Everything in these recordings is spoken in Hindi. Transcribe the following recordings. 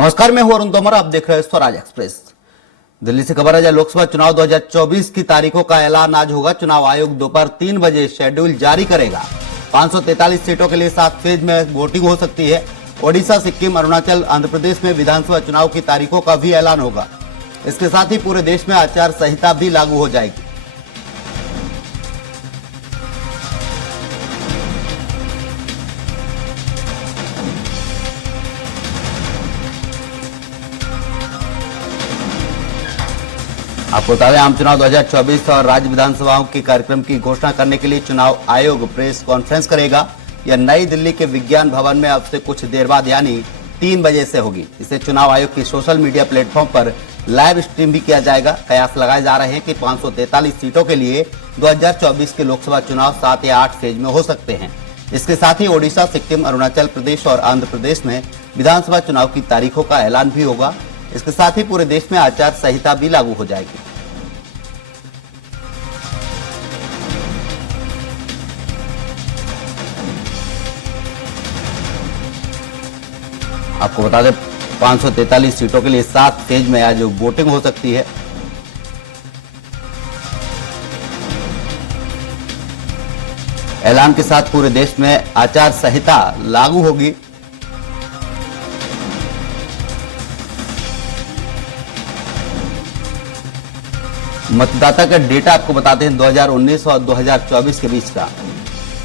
नमस्कार, मैं हूं अरुण तोमर। आप देख रहे हैं स्वराज एक्सप्रेस। दिल्ली से खबर है, लोकसभा चुनाव 2024 की तारीखों का ऐलान आज होगा। चुनाव आयोग दोपहर 3 बजे शेड्यूल जारी करेगा। 543 सीटों के लिए 7 फेज में वोटिंग हो सकती है। ओडिशा, सिक्किम, अरुणाचल, आंध्र प्रदेश में विधानसभा चुनाव की तारीखों का भी ऐलान होगा। इसके साथ ही पूरे देश में आचार संहिता भी लागू हो जाएगी। आपको बता दें, आम चुनाव 2024 और राज्य विधानसभाओं के कार्यक्रम की घोषणा करने के लिए चुनाव आयोग प्रेस कॉन्फ्रेंस करेगा। यह नई दिल्ली के विज्ञान भवन में अब से कुछ देर बाद यानी 3 बजे से होगी। इसे चुनाव आयोग की सोशल मीडिया प्लेटफॉर्म पर लाइव स्ट्रीम भी किया जाएगा। कयास लगाए जा रहे हैं कि 543 सीटों के लिए 2024 के लोकसभा चुनाव 7 या 8 फेज में हो सकते हैं। इसके साथ ही ओडिशा, सिक्किम, अरुणाचल प्रदेश और आंध्र प्रदेश में विधानसभा चुनाव की तारीखों का ऐलान भी होगा। इसके साथ ही पूरे देश में आचार संहिता भी लागू हो जाएगी। आपको बता दें, 543 सीटों के लिए 7 फेज में आज वोटिंग हो सकती है। ऐलान के साथ पूरे देश में आचार संहिता लागू होगी। मतदाता का डेटा आपको बताते हैं 2019 और 2024 के बीच का।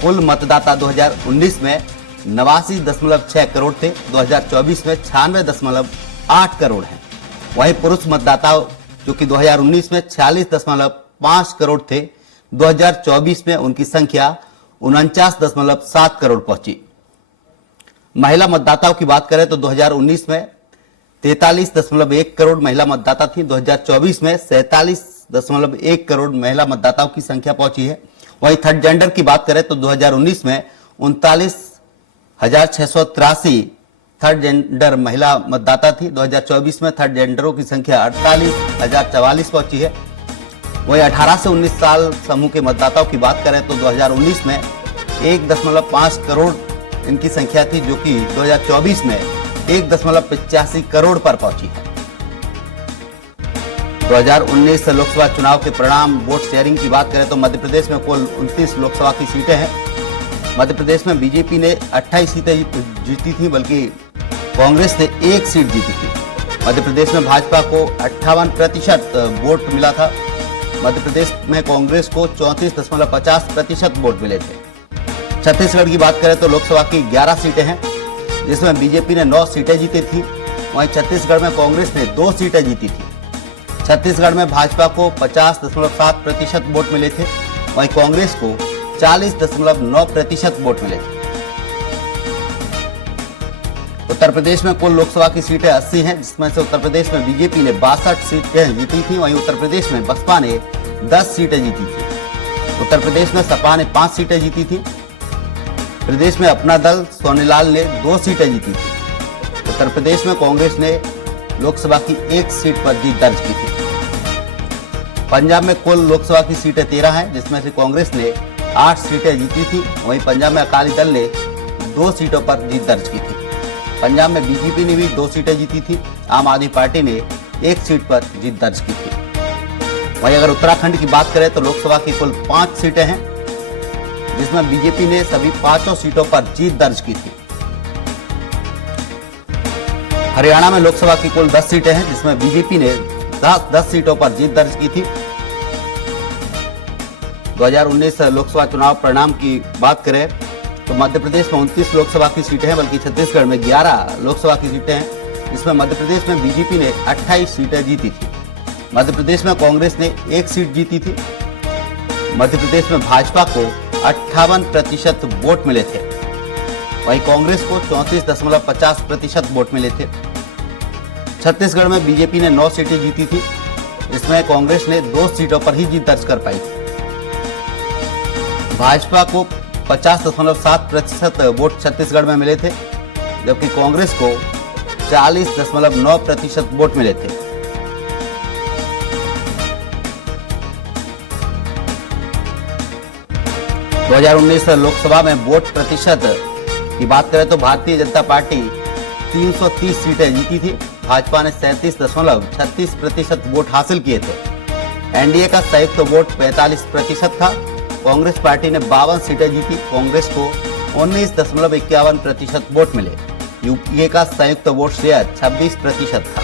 कुल मतदाता 2019 में 89.6 करोड़ थे, 2024 में 96.8 करोड़ हैं। वहीं पुरुष मतदाता जो कि 2019 में 46.5 करोड़ थे, 2024 में उनकी संख्या 49.7 करोड़ पहुंची। महिला मतदाताओं की बात करें तो 2019 में 43.1 करोड़ महिला मतदाता थी, 2024 में 47.1 करोड़ महिला मतदाताओं की संख्या पहुंची है। वहीं थर्ड जेंडर की बात करें तो 2019 में 39,683 थर्ड जेंडर महिला मतदाता थी, 2024 में थर्ड जेंडरों की संख्या 48,044 पहुंची है। वहीं 18 से 19 साल समूह के मतदाताओं की बात करें तो 2019 में 1.5 करोड़ इनकी संख्या थी, जो कि 2024 में 1.85 करोड़ पर पहुंची है। 2019 लोकसभा चुनाव के परिणाम वोट शेयरिंग की बात करें तो मध्य प्रदेश में कुल 29 लोकसभा की सीटें हैं। मध्य प्रदेश में बीजेपी ने 28 सीटें जीती थी, बल्कि कांग्रेस ने 1 सीट जीती थी। मध्य प्रदेश में भाजपा को 58% वोट मिला था। मध्य प्रदेश में कांग्रेस को 34.50% वोट मिले थे। छत्तीसगढ़ की बात करें तो लोकसभा की 11 सीटें हैं, जिसमें बीजेपी ने 9 सीटें जीती थी। वहीं छत्तीसगढ़ में कांग्रेस ने 2 सीटें जीती थी। छत्तीसगढ़ में भाजपा को 50.7% वोट मिले थे, वहीं कांग्रेस को 40.9% वोट मिले थे। उत्तर प्रदेश में कुल लोकसभा की सीटें 80 हैं, जिसमें से उत्तर प्रदेश में बीजेपी ने 62 सीटें जीती थी। वहीं उत्तर प्रदेश में बसपा ने 10 सीटें जीती थी। उत्तर प्रदेश में सपा ने 5 सीटें जीती थी। प्रदेश में अपना दल सोनेलाल ने 2 सीटें जीती थी। उत्तर प्रदेश में कांग्रेस ने लोकसभा की 1 सीट पर जीत दर्ज की थी। पंजाब में कुल लोकसभा की सीटें 13 हैं, जिसमें से कांग्रेस ने 8 सीटें जीती थी। वहीं पंजाब में अकाली दल ने 2 सीटों पर जीत दर्ज की थी। पंजाब में बीजेपी ने भी 2 सीटें जीती थी। आम आदमी पार्टी ने 1 सीट पर जीत दर्ज की थी। वहीं अगर उत्तराखंड की बात करें तो लोकसभा की कुल 5 सीटें हैं, जिसमें बीजेपी ने सभी 5 सीटों पर जीत दर्ज की थी। हरियाणा में लोकसभा की कुल 10 सीटें हैं, जिसमें बीजेपी ने 10 सीटों पर जीत दर्ज की थी। 2019 लोकसभा चुनाव परिणाम की बात करें तो मध्य प्रदेश में 29 लोकसभा की सीटें हैं, बल्कि छत्तीसगढ़ में 11 लोकसभा की सीटें हैं, जिसमें मध्य प्रदेश में बीजेपी ने 28 सीटें जीती थी। मध्य प्रदेश में कांग्रेस ने 1 सीट जीती थी। मध्य प्रदेश में भाजपा को 58% वोट मिले थे, वहीं कांग्रेस को 34.50% वोट मिले थे। छत्तीसगढ़ में बीजेपी ने 9 सीटें जीती थी, जिसमें कांग्रेस ने 2 सीटों पर ही जीत दर्ज कर पाई थी। भाजपा को 50.7% वोट छत्तीसगढ़ में मिले थे, जबकि कांग्रेस को 40.9% वोट मिले थे। 2019 लोकसभा में वोट प्रतिशत की बात करें तो भारतीय जनता पार्टी 330 सीटें जीती थी। भाजपा ने 37.36% वोट हासिल किए थे। एनडीए का संयुक्त वोट 45% था। कांग्रेस पार्टी ने 52 सीटें जीती। कांग्रेस को 19.51% वोट मिले। यूपीए का संयुक्त वोट शेयर 26% था।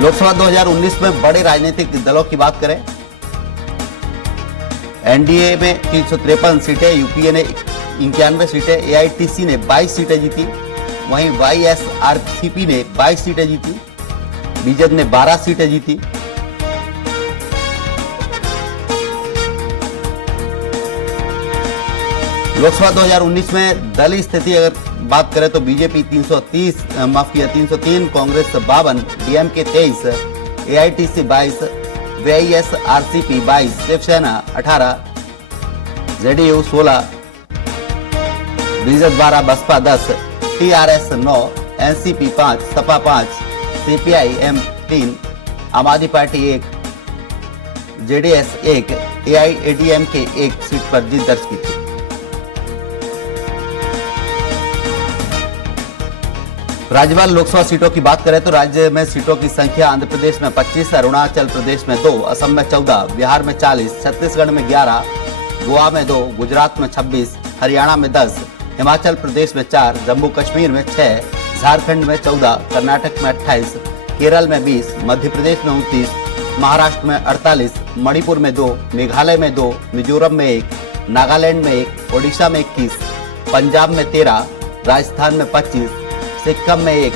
लोकसभा 2019 में बड़े राजनीतिक दलों की बात करें, एनडीए में 353 सीटें, यूपीए ने 91 सीटें, एआईटीसी ने 22 सीटें जीती। वहीं वाईएसआरसीपी ने 22 सीटें जीती। बीजेपी ने 12 सीटें जीती। लोकसभा 2019 में दलीय स्थिति अगर बात करें तो BJP 303, Congress 52, DMK 23, AITC 22, YSRCP 22, Shivsena 18, JDU 16, BJP 12, Baspa 10, TRS 9, NCP 5, Sapa 5, CPI M 3, Aam आदमी पार्टी 1, जेडीएस 1, एआईएडीएमके 1 सीट पर जीत दर्ज की थी। राज्यपाल लोकसभा सीटों की बात करें तो राज्य में सीटों की संख्या आंध्र प्रदेश में 25, अरुणाचल प्रदेश में 2, असम में 14, बिहार में 40, छत्तीसगढ़ में 11, गोवा में 2, गुजरात में 26, हरियाणा में 10, हिमाचल प्रदेश में 4, जम्मू कश्मीर में 6, झारखंड में 14, कर्नाटक में 28, केरल में 20, मध्य प्रदेश में 29, महाराष्ट्र में 48, मणिपुर में 2, मेघालय में 2, मिजोरम में 1, नागालैंड में 1, ओडिशा में 21, पंजाब में 13, राजस्थान में 25, सिक्किम में 1,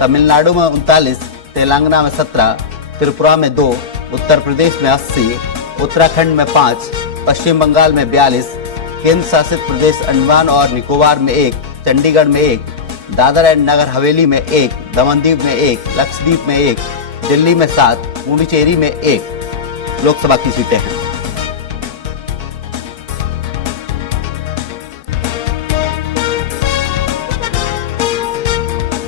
तमिलनाडु में 39, तेलंगाना में 17, त्रिपुरा में 2, उत्तर प्रदेश में 80, उत्तराखंड में 5, पश्चिम बंगाल में 42, केंद्र शासित प्रदेश अंडमान और निकोबार में 1, चंडीगढ़ में 1, दादर एंड नगर हवेली में 1, दमनदीप में 1, लक्षद्वीप में 1, दिल्ली में 7, पुडुचेरी में 1 लोकसभा की सीटें हैं।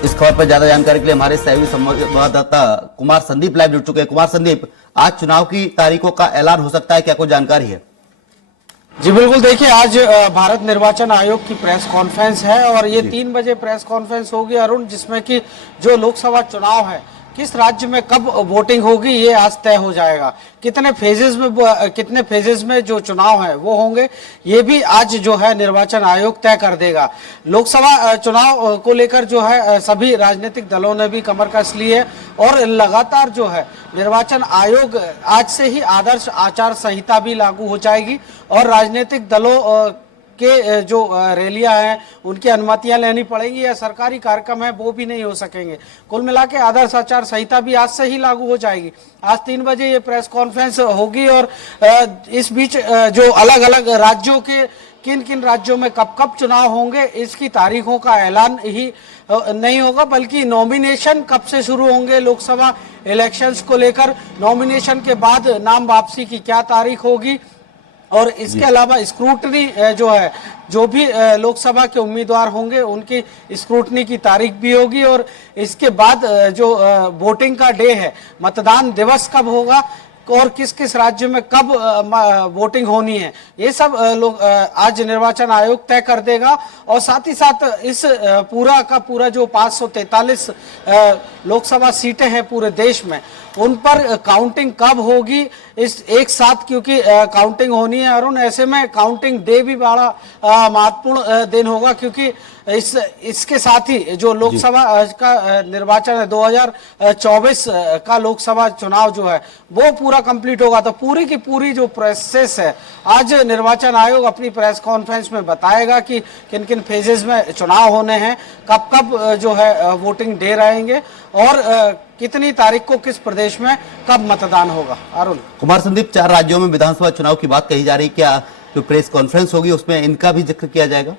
इस खबर पर ज्यादा जानकारी के लिए हमारे सहयोगी संवाददाता कुमार संदीप लाइव जुड़ चुके हैं। कुमार संदीप, आज चुनाव की तारीखों का ऐलान हो सकता है, क्या कोई जानकारी है? जी बिल्कुल, देखिए आज भारत निर्वाचन आयोग की प्रेस कॉन्फ्रेंस है और ये 3 बजे प्रेस कॉन्फ्रेंस होगी अरुण, जिसमें कि जो लोकसभा चुनाव है किस राज्य में कब वोटिंग होगी ये आज तय हो जाएगा। कितने फेजेस में जो चुनाव है वो होंगे ये भी आज जो है निर्वाचन आयोग तय कर देगा। लोकसभा चुनाव को लेकर जो है सभी राजनीतिक दलों ने भी कमर कस ली है और लगातार जो है निर्वाचन आयोग आज से ही आदर्श आचार संहिता भी लागू हो जाएगी और राजनीतिक दलों के जो रैलियां हैं उनकी अनुमतियां लेनी पड़ेंगी या सरकारी कार्यक्रम है वो भी नहीं हो सकेंगे। कुल मिला के आदर्श आचार संहिता भी आज से ही लागू हो जाएगी। आज 3 बजे ये प्रेस कॉन्फ्रेंस होगी और इस बीच जो अलग अलग राज्यों के किन किन राज्यों में कब कब चुनाव होंगे इसकी तारीखों का ऐलान ही नहीं होगा, बल्कि नॉमिनेशन कब से शुरू होंगे लोकसभा इलेक्शंस को लेकर, नॉमिनेशन के बाद नाम वापसी की क्या तारीख होगी और इसके अलावा स्क्रूटनी जो है जो भी लोकसभा के उम्मीदवार होंगे उनकी स्क्रूटनी की तारीख भी होगी और इसके बाद जो वोटिंग का डे है, मतदान दिवस कब होगा और किस किस राज्य में कब वोटिंग होनी है ये सब लोग आज निर्वाचन आयोग तय कर देगा। और साथ ही साथ इस पूरा का पूरा जो 543 लोकसभा सीटें हैं पूरे देश में उन पर काउंटिंग कब होगी इस एक साथ, क्योंकि काउंटिंग होनी है अरुण, ऐसे में काउंटिंग डे भी बड़ा महत्वपूर्ण दिन होगा क्योंकि इसके साथ ही जो लोकसभा का निर्वाचन है 2024 का लोकसभा चुनाव जो है वो पूरा कंप्लीट होगा। तो पूरी की पूरी जो प्रोसेस है आज निर्वाचन आयोग अपनी प्रेस कॉन्फ्रेंस में बताएगा कि किन किन फेजेस में चुनाव होने हैं, कब कब जो है वोटिंग डे रहेंगे और कितनी तारीख को किस प्रदेश में कब मतदान होगा। अरुण कुमार संदीप, 4 राज्यों में विधानसभा चुनाव की बात कही जा रही है, क्या जो प्रेस कॉन्फ्रेंस होगी उसमें इनका भी जिक्र किया जाएगा?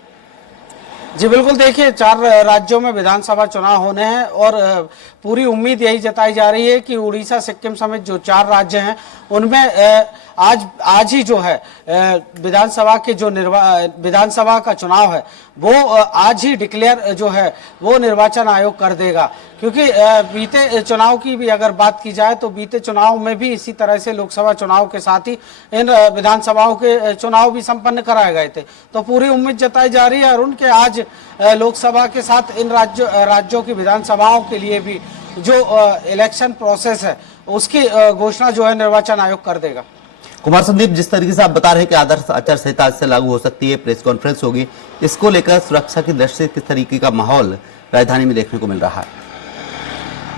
जी बिल्कुल, देखिए 4 राज्यों में विधानसभा चुनाव होने हैं और पूरी उम्मीद यही जताई जा रही है कि उड़ीसा सिक्किम समेत जो 4 राज्य हैं उनमें आज ही जो है विधानसभा के जो विधानसभा का चुनाव है वो आज ही डिक्लेयर जो है वो निर्वाचन आयोग कर देगा, क्योंकि बीते चुनाव की भी अगर बात की जाए तो बीते चुनाव में भी इसी तरह से लोकसभा चुनाव के साथ ही इन विधानसभाओं के चुनाव भी संपन्न कराए गए थे। तो पूरी उम्मीद जताई जा रही है अरुण के आज लोकसभा के साथ इन राज्यों की विधानसभाओं के लिए भी जो इलेक्शन प्रोसेस है उसकी घोषणा जो है निर्वाचन आयोग कर देगा। कुमार संदीप, जिस तरीके से आप बता रहे हैं कि आदर्श आचार संहिता आज से लागू हो सकती है, प्रेस कॉन्फ्रेंस होगी, इसको लेकर सुरक्षा की दृष्टि से किस तरीके का माहौल राजधानी में देखने को मिल रहा है?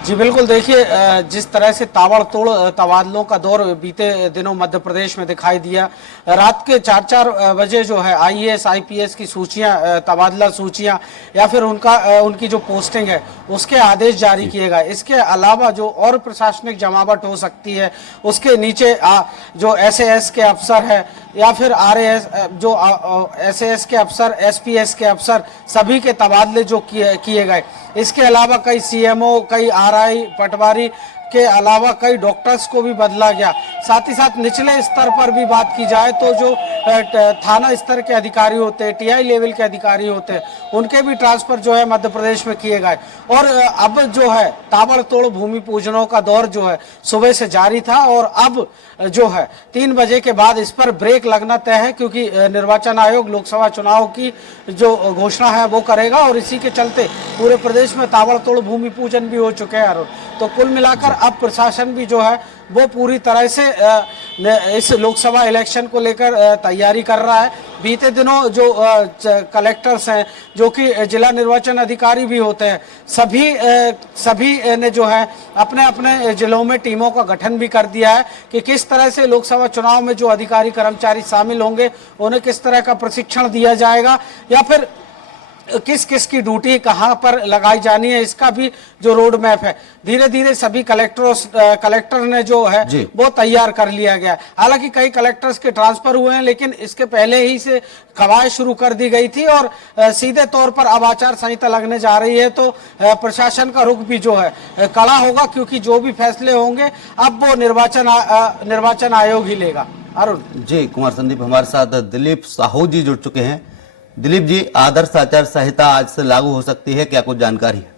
जी बिल्कुल, देखिए जिस तरह से ताबड़तोड़ तबादलों का दौर बीते दिनों मध्य प्रदेश में दिखाई दिया, रात के 4-4 बजे जो है आईएएस आईपीएस की सूचियां, तबादला सूचियां या फिर उनकी जो पोस्टिंग है उसके आदेश जारी किए गए। इसके अलावा जो और प्रशासनिक जमावट हो सकती है उसके नीचे जो एसएएस के अफसर है या फिर आरएएस जो एसएएस के अफसर, एसपीएस के अफसर, सभी के तबादले जो किए गए। इसके अलावा कई सीएमओ, कई आरआई, पटवारी के अलावा कई डॉक्टर्स को भी बदला गया। साथ ही साथ निचले स्तर पर भी बात की जाए तो जो थाना स्तर के अधिकारी होते हैं, टीआई लेवल के अधिकारी होते हैं, उनके भी ट्रांसफर जो है मध्य प्रदेश में किए गए। और अब जो है ताबड़तोड़ भूमि पूजनों का दौर जो है सुबह से जारी था और अब जो है 3 बजे के बाद इस पर ब्रेक लगना तय है, क्योंकि निर्वाचन आयोग लोकसभा चुनाव की जो घोषणा है वो करेगा और इसी के चलते पूरे प्रदेश में ताबड़तोड़ भूमि पूजन भी हो चुके हैं। तो कुल मिलाकर अब प्रशासन भी जो है वो पूरी तरह से इस लोकसभा इलेक्शन को लेकर तैयारी कर रहा है। बीते दिनों जो कलेक्टर्स हैं जो कि जिला निर्वाचन अधिकारी भी होते हैं, सभी ने जो है अपने अपने जिलों में टीमों का गठन भी कर दिया है कि किस तरह से लोकसभा चुनाव में जो अधिकारी कर्मचारी शामिल होंगे उन्हें किस तरह का प्रशिक्षण दिया जाएगा या फिर किस किस की ड्यूटी कहां पर लगाई जानी है, इसका भी जो रोड मैप है धीरे धीरे सभी कलेक्टर ने जो है वो तैयार कर लिया गया। हालांकि कई कलेक्टर्स के ट्रांसफर हुए हैं, लेकिन इसके पहले ही से कवायद शुरू कर दी गई थी और सीधे तौर पर अब आचार संहिता लगने जा रही है। तो प्रशासन का रुख भी जो है कड़ा होगा, क्योंकि जो भी फैसले होंगे अब वो निर्वाचन आयोग ही लेगा। अरुण जी, कुमार संदीप हमारे साथ दिलीप साहू जी जुड़ चुके हैं। दिलीप जी, आदर्श आचार संहिता आज से लागू हो सकती है, क्या कुछ जानकारी है?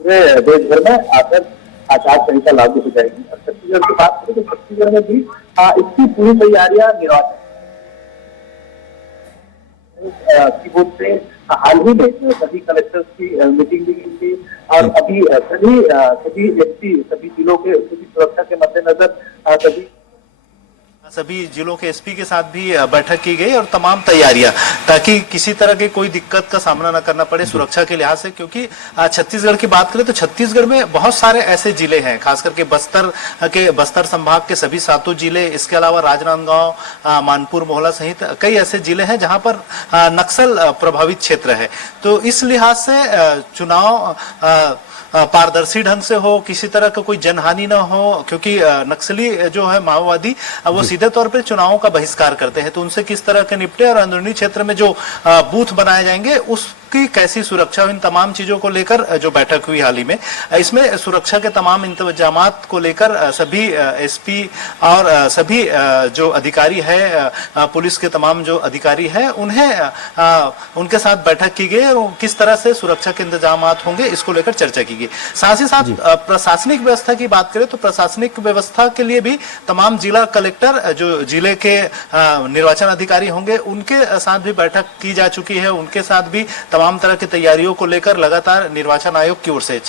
पूरे देश भर में आदर्श आचार संहिता लागू हो जाएगी। और छत्तीसगढ़ की बात करें तो छत्तीसगढ़ में भी इसकी पूरी तैयारियां निर्वाचन की ओर से हाल ही में सभी कलेक्टर्स की मीटिंग भी की थी और अभी सभी एसपी, सभी जिलों के सुरक्षा के मद्देनजर सभी जिलों के एसपी के साथ भी बैठक की गई और तमाम तैयारियां, ताकि किसी तरह की कोई दिक्कत का सामना न करना पड़े सुरक्षा के लिहाज से। क्योंकि छत्तीसगढ़ की बात करें तो छत्तीसगढ़ में बहुत सारे ऐसे जिले हैं, खास करके बस्तर संभाग के सभी 7 जिले, इसके अलावा राजनांदगांव, मानपुर, मोहला सहित कई ऐसे जिले हैं जहां पर नक्सल प्रभावित क्षेत्र है। तो इस लिहाज से चुनाव पारदर्शी ढंग से हो, किसी तरह का कोई जनहानि ना हो, क्योंकि नक्सली जो है माओवादी वो सीधे तौर पे चुनावों का बहिष्कार करते हैं। तो उनसे किस तरह के निपटे और अंदरूनी क्षेत्र में जो बूथ बनाए जाएंगे उसकी कैसी सुरक्षा, इन तमाम चीजों को लेकर जो बैठक हुई हाल ही में, इसमें सुरक्षा के तमाम इंतजामात को लेकर सभी एसपी और सभी जो अधिकारी है, पुलिस के तमाम जो अधिकारी है, उनके साथ बैठक की गई और किस तरह से सुरक्षा के इंतजामात होंगे इसको लेकर चर्चा की गई। साथ ही साथ प्रशासनिक व्यवस्था की बात करें तो प्रशासनिक व्यवस्था के लिए भी तमाम जिला कलेक्टर, जो जिले के निर्वाचन अधिकारी होंगे, उनके साथ भी बैठक की जा चुकी है। उनके साथ भी तमाम तरह की तैयारियों को लेकर लगातार निर्वाचन आयोग की ओर से,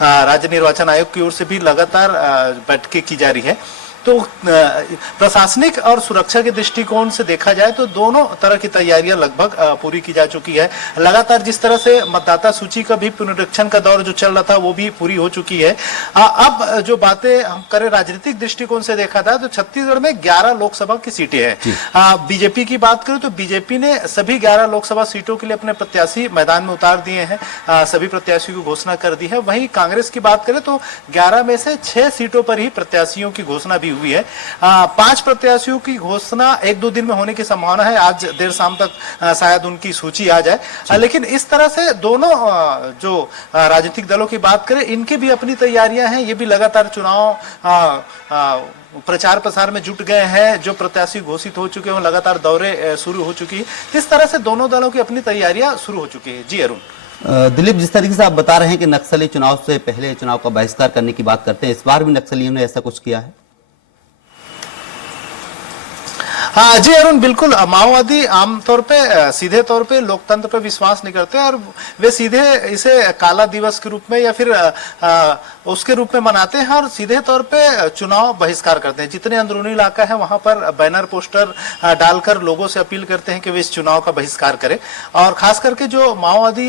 राज्य निर्वाचन आयोग की ओर से भी लगातार बैठकें की जा रही है। तो प्रशासनिक और सुरक्षा के दृष्टिकोण से देखा जाए तो दोनों तरह की तैयारियां लगभग पूरी की जा चुकी है। लगातार जिस तरह से मतदाता सूची का भी पुनरीक्षण का दौर जो चल रहा था वो भी पूरी हो चुकी है। अब जो बातें हम करें राजनीतिक दृष्टिकोण से देखा था तो छत्तीसगढ़ में 11 लोकसभा की सीटें हैं। बीजेपी की बात करें तो बीजेपी ने सभी 11 लोकसभा सीटों के लिए अपने प्रत्याशी मैदान में उतार दिए हैं, सभी प्रत्याशियों की घोषणा कर दी है। वहीं कांग्रेस की बात करें तो 11 में से 6 सीटों पर ही प्रत्याशियों की घोषणा भी हुई है। 5 प्रत्याशियों की घोषणा 1-2 दिन में होने की संभावना है। आज देर शाम तक शायद उनकी सूची आ जाए। लेकिन इस तरह से दोनों जो राजनीतिक दलों की बात करें, इनकी भी अपनी तैयारियां हैं। ये भी लगातार चुनाव प्रचार प्रसार में जुट गए हैं। जो प्रत्याशी घोषित हो चुके हैं लगातार दौरे शुरू हो चुकी है। इस तरह से दोनों दलों की अपनी तैयारियां शुरू हो चुकी है। जी अरुण। दिलीप, जिस तरीके से आप बता रहे हैं कि नक्सली चुनाव से पहले चुनाव का बहिष्कार करने की बात करते हैं, इस बार भी नक्सलियों ने ऐसा कुछ किया है? हाँ जी अरुण, बिल्कुल। माओवादी आमतौर पे सीधे तौर पे लोकतंत्र पर विश्वास नहीं करते और वे सीधे इसे काला दिवस के रूप में या फिर उसके रूप में मनाते हैं और सीधे तौर पे चुनाव बहिष्कार करते हैं। जितने अंदरूनी इलाका है वहां पर बैनर पोस्टर डालकर लोगों से अपील करते हैं कि वे इस चुनाव का बहिष्कार करें। और खास करके जो माओवादी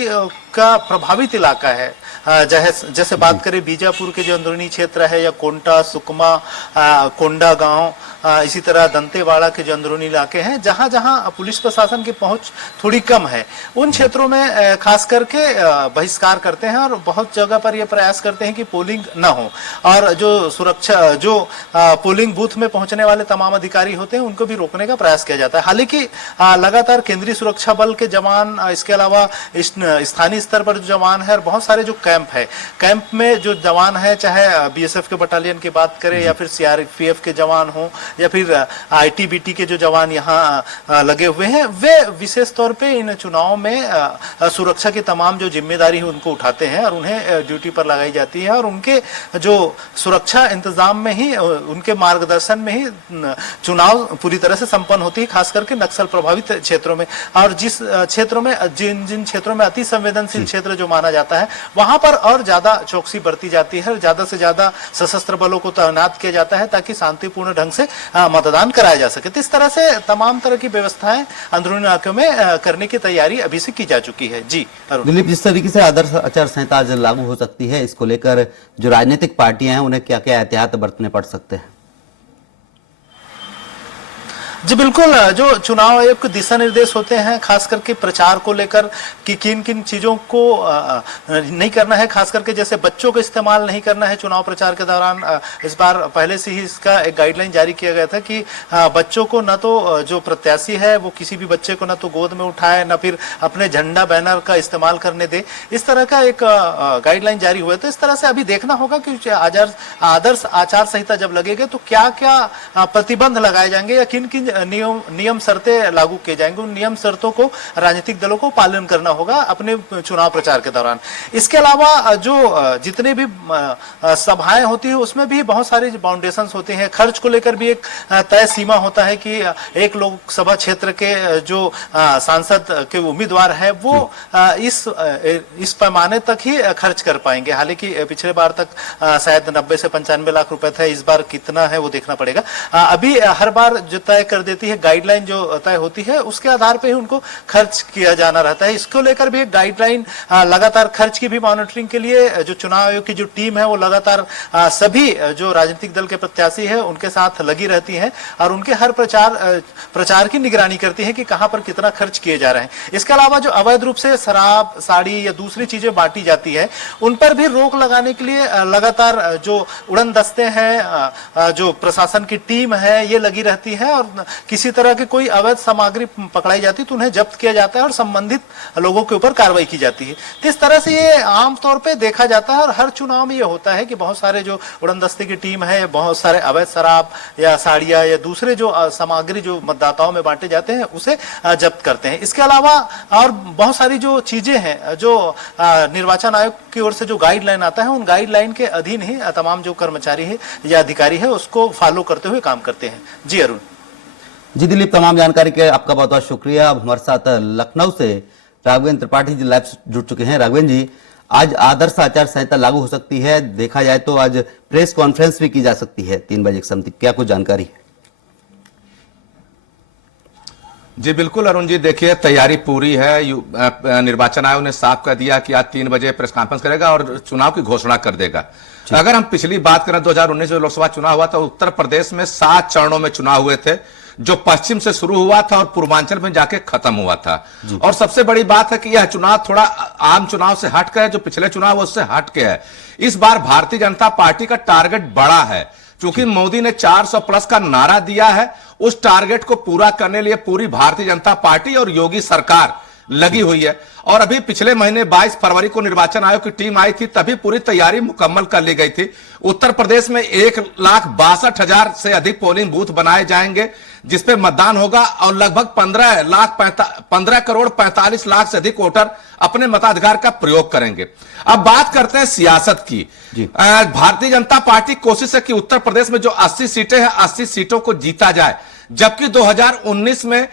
का प्रभावित इलाका है, जैसे बात करें बीजापुर के जो अंदरूनी क्षेत्र है या कोंटा, सुकमा, कोंडा गांव, इसी तरह दंतेवाड़ा के जो अंदरूनी इलाके हैं जहां जहां पुलिस प्रशासन की पहुंच थोड़ी कम है, उन क्षेत्रों में खास करके बहिष्कार करते हैं और बहुत जगह पर यह प्रयास करते हैं कि पोलिंग न हो और जो सुरक्षा जो पोलिंग बूथ में पहुंचने वाले तमाम अधिकारी होते हैं उनको भी रोकने का प्रयास किया जाता है। हालांकि लगातार केंद्रीय सुरक्षा बल के जवान, इसके अलावा स्थानीय स्तर पर जो जवान है और बहुत सारे जो कैंप में जो जवान है, चाहे बीएसएफ के बटालियन की बात करें या फिर सीआरपीएफ के जवान हो या फिर आईटीबीटी के जो जवान यहाँ लगे हुए हैं, वे विशेष तौर पे इन चुनाव में सुरक्षा की तमाम जो जिम्मेदारी है उनको उठाते हैं और उन्हें ड्यूटी पर लगाई जाती है और उनके जो सुरक्षा इंतजाम में ही, उनके मार्गदर्शन में ही चुनाव पूरी तरह से संपन्न होती है, खास करके नक्सल प्रभावित क्षेत्रों में। और जिस क्षेत्रों में जिन क्षेत्रों में अति संवेदनशील क्षेत्र जो माना जाता है वहां पर और ज्यादा चौकसी बरती जाती है, ज्यादा से ज्यादा सशस्त्र बलों को तैनात किया जाता है ताकि शांतिपूर्ण ढंग से मतदान कराया जा सके। तो इस तरह से तमाम तरह की व्यवस्थाएं अंदरूनी इलाकों में करने की तैयारी अभी से की जा चुकी है। जी अरुण। दिलीप, जिस तरीके से आदर्श आचार संहिता आज लागू हो सकती है, इसको लेकर जो राजनीतिक पार्टियां हैं उन्हें क्या क्या एहतियात बरतने पड़ सकते हैं? जी बिल्कुल, जो चुनाव आयोग के दिशा निर्देश होते हैं खास करके प्रचार को लेकर कि किन किन चीजों को नहीं करना है, खास करके जैसे बच्चों का इस्तेमाल नहीं करना है चुनाव प्रचार के दौरान। इस बार पहले से ही इसका एक गाइडलाइन जारी किया गया था कि बच्चों को न तो जो प्रत्याशी है वो किसी भी बच्चे को न तो गोद में उठाए न फिर अपने झंडा बैनर का इस्तेमाल करने दे। इस तरह का एक गाइडलाइन जारी हुआ। तो इस तरह से अभी देखना होगा कि आदर्श आचार संहिता जब लगेगा तो क्या क्या प्रतिबंध लगाए जाएंगे या किन किन नियम शर्तें लागू किए जाएंगे। उन नियम शर्तों को राजनीतिक दलों को पालन करना होगा अपने चुनाव प्रचार के दौरान। इसके अलावा जो जितने भी सभाएं होती है उसमें भी बहुत सारी बाउंडेशंस होते हैं। खर्च को लेकर भी एक तय सीमा होता है कि एक लोकसभा क्षेत्र के जो सांसद के उम्मीदवार है वो इस पैमाने तक ही खर्च कर पाएंगे। हालांकि पिछले बार तक शायद 90 से 95 लाख रुपए था, इस बार कितना है वो देखना पड़ेगा। अभी हर बार जो तय कर देती है गाइडलाइन जो तय होती है उसके आधार पे ही उनको खर्च किया जाना रहता है। इसको लेकर भी एक गाइडलाइन लगातार खर्च की भी मॉनिटरिंग के लिए जो चुनाव आयोग की जो टीम है वो लगातार सभी जो राजनीतिक दल के प्रत्याशी है उनके साथ लगी रहती है और उनके हर प्रचार की निगरानी करती है कि कहां पर कितना खर्च किए जा रहे हैं। इसके अलावा जो अवैध रूप से शराब, साड़ी या दूसरी चीजें बांटी जाती है उन पर भी रोक लगाने के लिए लगातार जो उड़न दस्ते हैं, जो प्रशासन की टीम है ये लगी रहती है और किसी तरह की कोई अवैध सामग्री पकड़ाई जाती है तो उन्हें जब्त किया जाता है और संबंधित लोगों के ऊपर कार्रवाई की जाती है। तो इस तरह से ये आमतौर पे देखा जाता है और हर चुनाव में ये होता है कि बहुत सारे जो उड़न दस्ते की टीम है बहुत सारे अवैध शराब या साड़ियां या दूसरे जो सामग्री जो मतदाताओं में बांटे जाते हैं उसे जब्त करते हैं। इसके अलावा और बहुत सारी जो चीजें हैं जो निर्वाचन आयोग की ओर से जो गाइडलाइन आता है उन गाइडलाइन के अधीन ही तमाम जो कर्मचारी है या अधिकारी है उसको फॉलो करते हुए काम करते हैं। जी अरुण। जी दिलीप, तमाम जानकारी के आपका बहुत बहुत शुक्रिया। अब हमारे साथ लखनऊ से राघवेंद्र त्रिपाठी जी लाइव जुड़ चुके हैं। राघवेंद्र जी, आज आदर्श आचार संहिता लागू हो सकती है, देखा जाए तो आज प्रेस कॉन्फ्रेंस भी की जा सकती है 3 बजे की समथिंग, क्या कुछ जानकारी है? जी बिल्कुल अरुण जी, देखिए तैयारी पूरी है। निर्वाचन आयोग ने साफ कर दिया कि आज 3 बजे प्रेस कॉन्फ्रेंस करेगा और चुनाव की घोषणा कर देगा। अगर हम पिछली बात करें 2019 जो लोकसभा चुनाव हुआ था उत्तर प्रदेश में 7 चरणों में चुनाव हुए थे, जो पश्चिम से शुरू हुआ था और पूर्वांचल में जाके खत्म हुआ था। और सबसे बड़ी बात है कि यह चुनाव थोड़ा आम चुनाव से हट के है, जो पिछले चुनाव उससे हट के है। इस बार भारतीय जनता पार्टी का टारगेट बड़ा है। चूंकि मोदी ने 400 प्लस का नारा दिया है, उस टारगेट को पूरा करने लिए पूरी भारतीय जनता पार्टी और योगी62 लगी हुई है। और अभी पिछले महीने 22 फरवरी को निर्वाचन आयोग की टीम आई थी, तभी पूरी तैयारी मुकम्मल कर ली गई थी। उत्तर प्रदेश में 1,62,000 से अधिक पोलिंग बूथ बनाए जाएंगे जिसपे मतदान होगा और लगभग 15 करोड़ 45 लाख से अधिक वोटर अपने मताधिकार का प्रयोग करेंगे। अब बात करते हैं सियासत की। भारतीय जनता पार्टी कोशिश है कि उत्तर प्रदेश में जो 80 सीटें हैं, 80 सीटों को जीता जाए, जबकि 2019 में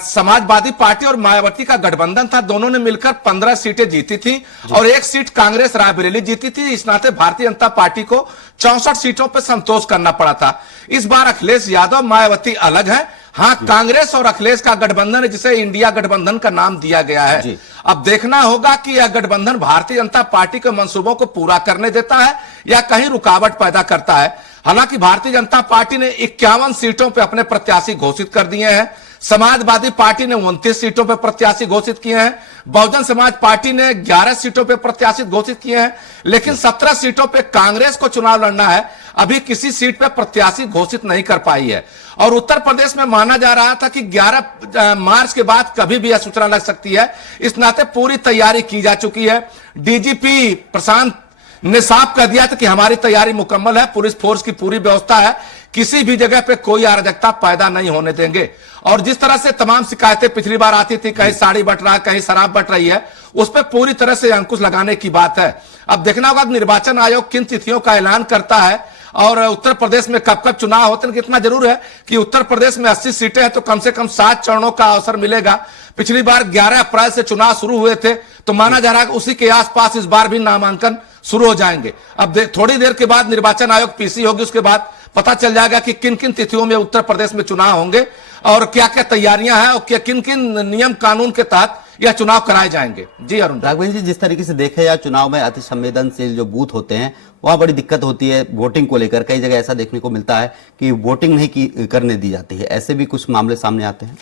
समाजवादी पार्टी और मायावती का गठबंधन था, दोनों ने मिलकर 15 सीटें जीती थी और 1 सीट कांग्रेस रायबरेली जीती थी। इस नाते भारतीय जनता पार्टी को 64 सीटों पर संतोष करना पड़ा था। इस बार अखिलेश यादव मायावती अलग है। हाँ, कांग्रेस और अखिलेश का गठबंधन है जिसे इंडिया गठबंधन का नाम दिया गया है। अब देखना होगा कि यह गठबंधन भारतीय जनता पार्टी के मंसूबों को पूरा करने देता है या कहीं रुकावट पैदा करता है। हालांकि भारतीय जनता पार्टी ने 51 सीटों पर अपने प्रत्याशी घोषित कर दिए हैं, समाजवादी पार्टी ने 29 सीटों पर प्रत्याशी घोषित किए हैं, बहुजन समाज पार्टी ने 11 सीटों पर प्रत्याशी घोषित किए हैं, लेकिन 17 सीटों पर कांग्रेस को चुनाव लड़ना है, अभी किसी सीट पर प्रत्याशी घोषित नहीं कर पाई है। और उत्तर प्रदेश में माना जा रहा था कि 11 मार्च के बाद कभी भी यह सूचना लग सकती है। इस नाते पूरी तैयारी की जा चुकी है। डीजीपी प्रशांत ने साफ कर दिया था कि हमारी तैयारी मुकम्मल है, पुलिस फोर्स की पूरी व्यवस्था है, किसी भी जगह पे कोई अराजकता पैदा नहीं होने देंगे। और जिस तरह से तमाम शिकायतें पिछली बार आती थी, कहीं साड़ी बट रहा है, कहीं शराब बट रही है, उस पर पूरी तरह से अंकुश लगाने की बात है। अब देखना होगा निर्वाचन आयोग किन तिथियों का ऐलान करता है और उत्तर प्रदेश में कब कब चुनाव होते हैं। इतना जरूर है कि उत्तर प्रदेश में 80 सीटें हैं तो कम से कम 7 चरणों का अवसर मिलेगा। पिछली बार 11 अप्रैल से चुनाव शुरू हुए थे, तो माना जा रहा है कि उसी के आसपास इस बार भी नामांकन शुरू हो जाएंगे। अब थोड़ी देर के बाद निर्वाचन आयोग पीसी होगी, उसके बाद पता चल जाएगा कि किन किन तिथियों में उत्तर प्रदेश में चुनाव होंगे और क्या क्या तैयारियां हैं और किन किन नियम कानून के तहत यह चुनाव कराए जाएंगे। जी अरुण। राघवेंद्र जी, जिस तरीके से देखा जाए चुनाव में अति संवेदनशील जो बूथ होते हैं वहां बड़ी दिक्कत होती है वोटिंग को लेकर। कई जगह ऐसा देखने को मिलता है कि वोटिंग नहीं करने दी जाती है, ऐसे भी कुछ मामले सामने आते हैं।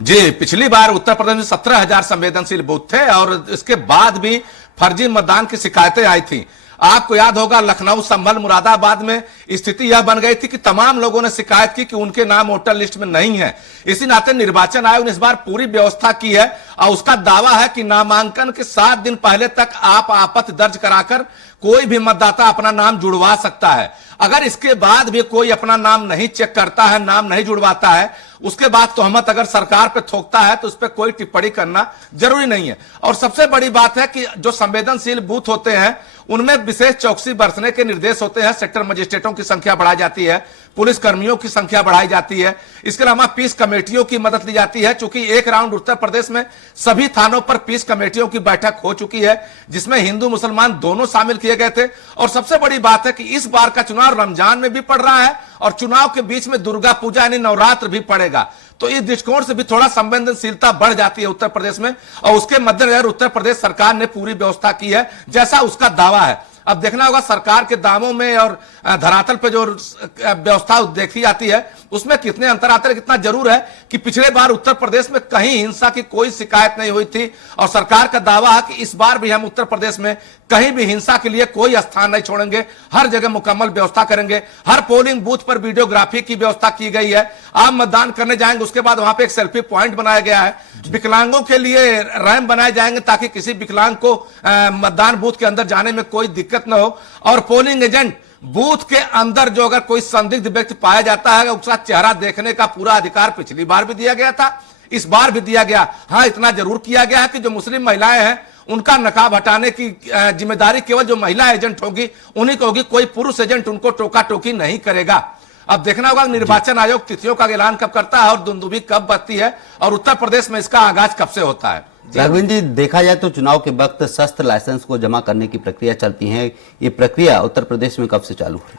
जी, पिछली बार उत्तर प्रदेश में 17,000 संवेदनशील बूथ थे और इसके बाद भी फर्जी मतदान की शिकायतें आई थी। आपको याद होगा लखनऊ, संभल, मुरादाबाद में स्थिति यह बन गई थी कि तमाम लोगों ने शिकायत की कि उनके नाम वोटर लिस्ट में नहीं है। इसी नाते निर्वाचन आयोग ने इस बार पूरी व्यवस्था की है और उसका दावा है कि नामांकन के 7 दिन पहले तक आप आपत्ति दर्ज कराकर कोई भी मतदाता अपना नाम जुड़वा सकता है। अगर इसके बाद भी कोई अपना नाम नहीं चेक करता है, नाम नहीं जुड़वाता है, उसके बाद तोहमत अगर सरकार पे थोपता है तो उस पर कोई टिप्पणी करना जरूरी नहीं है। और सबसे बड़ी बात है कि जो संवेदनशील बूथ होते हैं उनमें विशेष चौकसी बरतने के निर्देश होते हैं। सेक्टर मजिस्ट्रेटों की संख्या बढ़ाई जाती है, पुलिस कर्मियों की संख्या बढ़ाई जाती है, इसके अलावा पीस कमेटियों की मदद ली जाती है। चूंकि एक राउंड उत्तर प्रदेश में सभी थानों पर पीस कमेटियों की बैठक हो चुकी है जिसमें हिंदू मुसलमान दोनों शामिल किए गए थे। और सबसे बड़ी बात है कि इस बार का चुनाव रमजान में भी पड़ रहा है और चुनाव के बीच में दुर्गा पूजा यानी नवरात्र भी पड़ेगा, तो इस दृष्टिकोण से भी थोड़ा संवेदनशीलता बढ़ जाती है उत्तर प्रदेश में। और उसके मद्देनजर उत्तर प्रदेश सरकार ने पूरी व्यवस्था की है जैसा उसका दावा है। अब देखना होगा सरकार के दामों में और धरातल पे जो व्यवस्था देखी जाती है उसमें कितने अंतर आते हैं। कितना जरूर है कि पिछले बार उत्तर प्रदेश में कहीं हिंसा की कोई शिकायत नहीं हुई थी और सरकार का दावा है कि इस बार भी हम उत्तर प्रदेश में कहीं भी हिंसा के लिए कोई स्थान नहीं छोड़ेंगे, हर जगह मुकम्मल व्यवस्था करेंगे। हर पोलिंग बूथ पर वीडियोग्राफी की व्यवस्था की गई है। आप मतदान करने जाएंगे उसके बाद वहां पे एक सेल्फी पॉइंट बनाया गया है। विकलांगों के लिए रैंप बनाए जाएंगे ताकि किसी विकलांग को मतदान बूथ के अंदर जाने में कोई दिक्कत न हो। और पोलिंग एजेंट बूथ के अंदर जो अगर कोई संदिग्ध व्यक्ति पाया जाता है उसका चेहरा देखने का पूरा अधिकार पिछली बार भी दिया गया था, इस बार भी दिया गया। हाँ, इतना जरूर किया गया है कि जो मुस्लिम महिलाएं हैं उनका नकाब हटाने की जिम्मेदारी केवल जो महिला एजेंट होगी उन्हीं को होगी, कोई पुरुष एजेंट उनको टोका टोकी नहीं करेगा। अब देखना होगा निर्वाचन आयोग तिथियों का ऐलान कब करता है और दुंदुभी कब बजती है और उत्तर प्रदेश में इसका आगाज कब से होता है। राघवेंद्र जी, देखा जाए तो चुनाव के वक्त शस्त्र लाइसेंस को जमा करने की प्रक्रिया चलती है, ये प्रक्रिया उत्तर प्रदेश में कब से चालू हुई?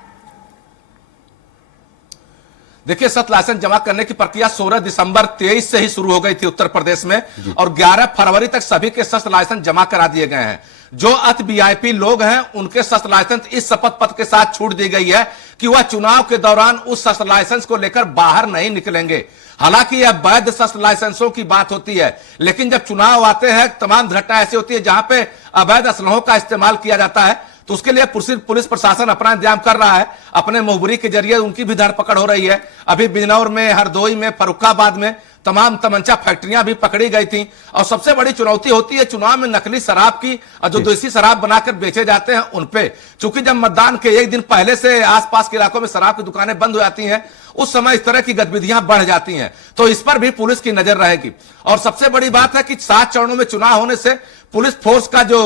देखिए, शस्त्र लाइसेंस जमा करने की प्रक्रिया 16 दिसंबर 23 से ही शुरू हो गई थी उत्तर प्रदेश में और 11 फरवरी तक सभी के शस्त्र लाइसेंस जमा करा दिए गए हैं। जो अति वीआईपी लोग हैं उनके शस्त्र लाइसेंस इस शपथ पत्र के साथ छूट दी गई है कि वह चुनाव के दौरान उस शस्त्र लाइसेंस को लेकर बाहर नहीं निकलेंगे। हालांकि यह वैध शस्त्र लाइसेंसों की बात होती है, लेकिन जब चुनाव आते हैं तमाम घटना ऐसी होती है जहां पे अवैध असलहों का इस्तेमाल किया जाता है, तो उसके लिए पुलिस प्रशासन अपना इंतजाम कर रहा है, अपने मुखबिरी के जरिए उनकी भी धरपकड़ हो रही है। अभी बिजनौर में, हरदोई में, फर्रुखाबाद में तमाम तमंचा फैक्ट्रियां भी पकड़ी गई थी। और सबसे बड़ी चुनौती होती है चुनाव में नकली शराब की, और जो देसी शराब बनाकर बेचे जाते हैं उन पे। चूंकि जब मतदान के एक दिन पहले से आसपास के इलाकों में शराब की दुकानें बंद हो जाती हैं, उस समय इस तरह की गतिविधियां बढ़ जाती हैं, तो इस पर भी पुलिस की नजर रहेगी। और सबसे बड़ी बात है कि 7 चरणों में चुनाव होने से पुलिस फोर्स का जो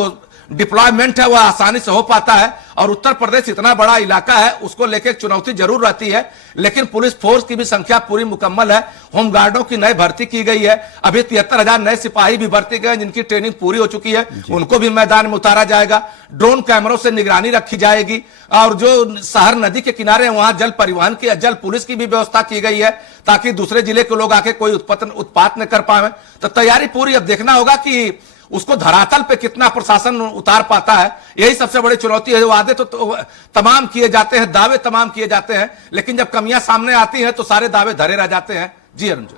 डिप्लॉयमेंट है वह आसानी से हो पाता है। और उत्तर प्रदेश इतना बड़ा इलाका है, उसको लेकर एक चुनौती जरूर रहती है, लेकिन पुलिस फोर्स की भी संख्या पूरी मुकम्मल है। होमगार्डों की नई भर्ती की गई है। अभी 73,000 नए सिपाही भी भर्ती गए जिनकी ट्रेनिंग पूरी हो चुकी है, उनको भी मैदान में उतारा जाएगा। ड्रोन कैमरों से निगरानी रखी जाएगी। और जो शहर नदी के किनारे हैं वहां जल परिवहन की, जल पुलिस की भी व्यवस्था की गई है, ताकि दूसरे जिले के लोग आके कोई उत्पात न कर पाए। तो तैयारी पूरी। अब देखना होगा कि उसको धरातल पे कितना प्रशासन उतार पाता है, यही सबसे बड़ी चुनौती है। वादे तो तमाम किए जाते हैं, दावे तमाम किए जाते हैं, लेकिन जब कमियां सामने आती हैं तो सारे दावे धरे रह जाते हैं। जी अरुण जी।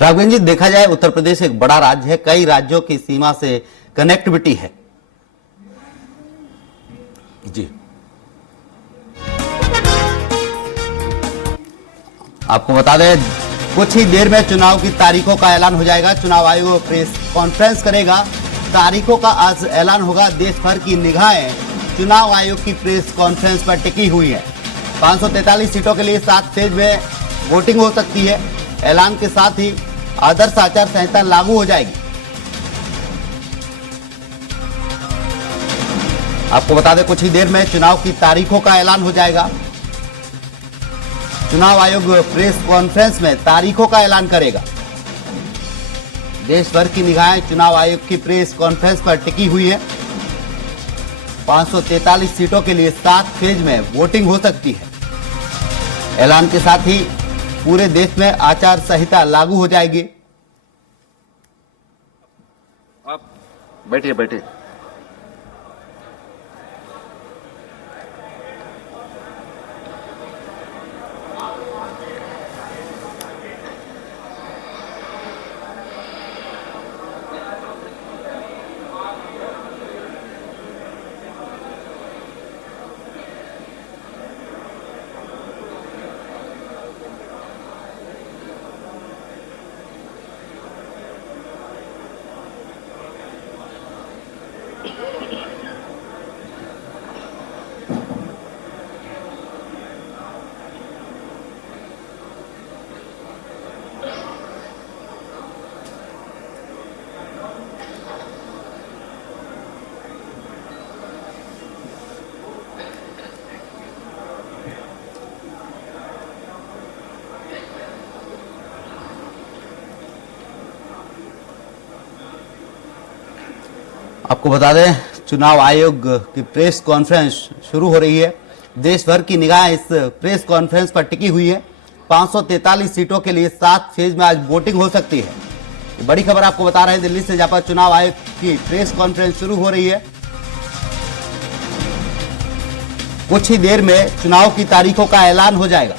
राघवेंद्र जी, देखा जाए उत्तर प्रदेश एक बड़ा राज्य है, कई राज्यों की सीमा से कनेक्टिविटी है। जी आपको बता दें, कुछ ही देर में चुनाव की तारीखों का ऐलान हो जाएगा। चुनाव आयोग प्रेस कॉन्फ्रेंस करेगा, तारीखों का आज ऐलान होगा। देश भर की निगाहें चुनाव आयोग की प्रेस कॉन्फ्रेंस पर टिकी हुई है। 543 सीटों के लिए 7 फेज में वोटिंग हो सकती है। ऐलान के साथ ही आदर्श आचार संहिता लागू हो जाएगी। आपको बता दें, कुछ ही देर में चुनाव की तारीखों का ऐलान हो जाएगा। चुनाव आयोग प्रेस कॉन्फ्रेंस में तारीखों का ऐलान करेगा। देश भर की निगाहें चुनाव आयोग की प्रेस कॉन्फ्रेंस पर टिकी हुई है। 543 सीटों के लिए 7 फेज में वोटिंग हो सकती है। ऐलान के साथ ही पूरे देश में आचार संहिता लागू हो जाएगी। आप बैठिए बैठिए। आपको बता दें, चुनाव आयोग की प्रेस कॉन्फ्रेंस शुरू हो रही है। देश भर की निगाह इस प्रेस कॉन्फ्रेंस पर टिकी हुई है। 543 सीटों के लिए 7 फेज में आज वोटिंग हो सकती है। ये बड़ी खबर आपको बता रहे हैं दिल्ली से, जहां पर चुनाव आयोग की प्रेस कॉन्फ्रेंस शुरू हो रही है। कुछ ही देर में चुनाव की तारीखों का ऐलान हो जाएगा।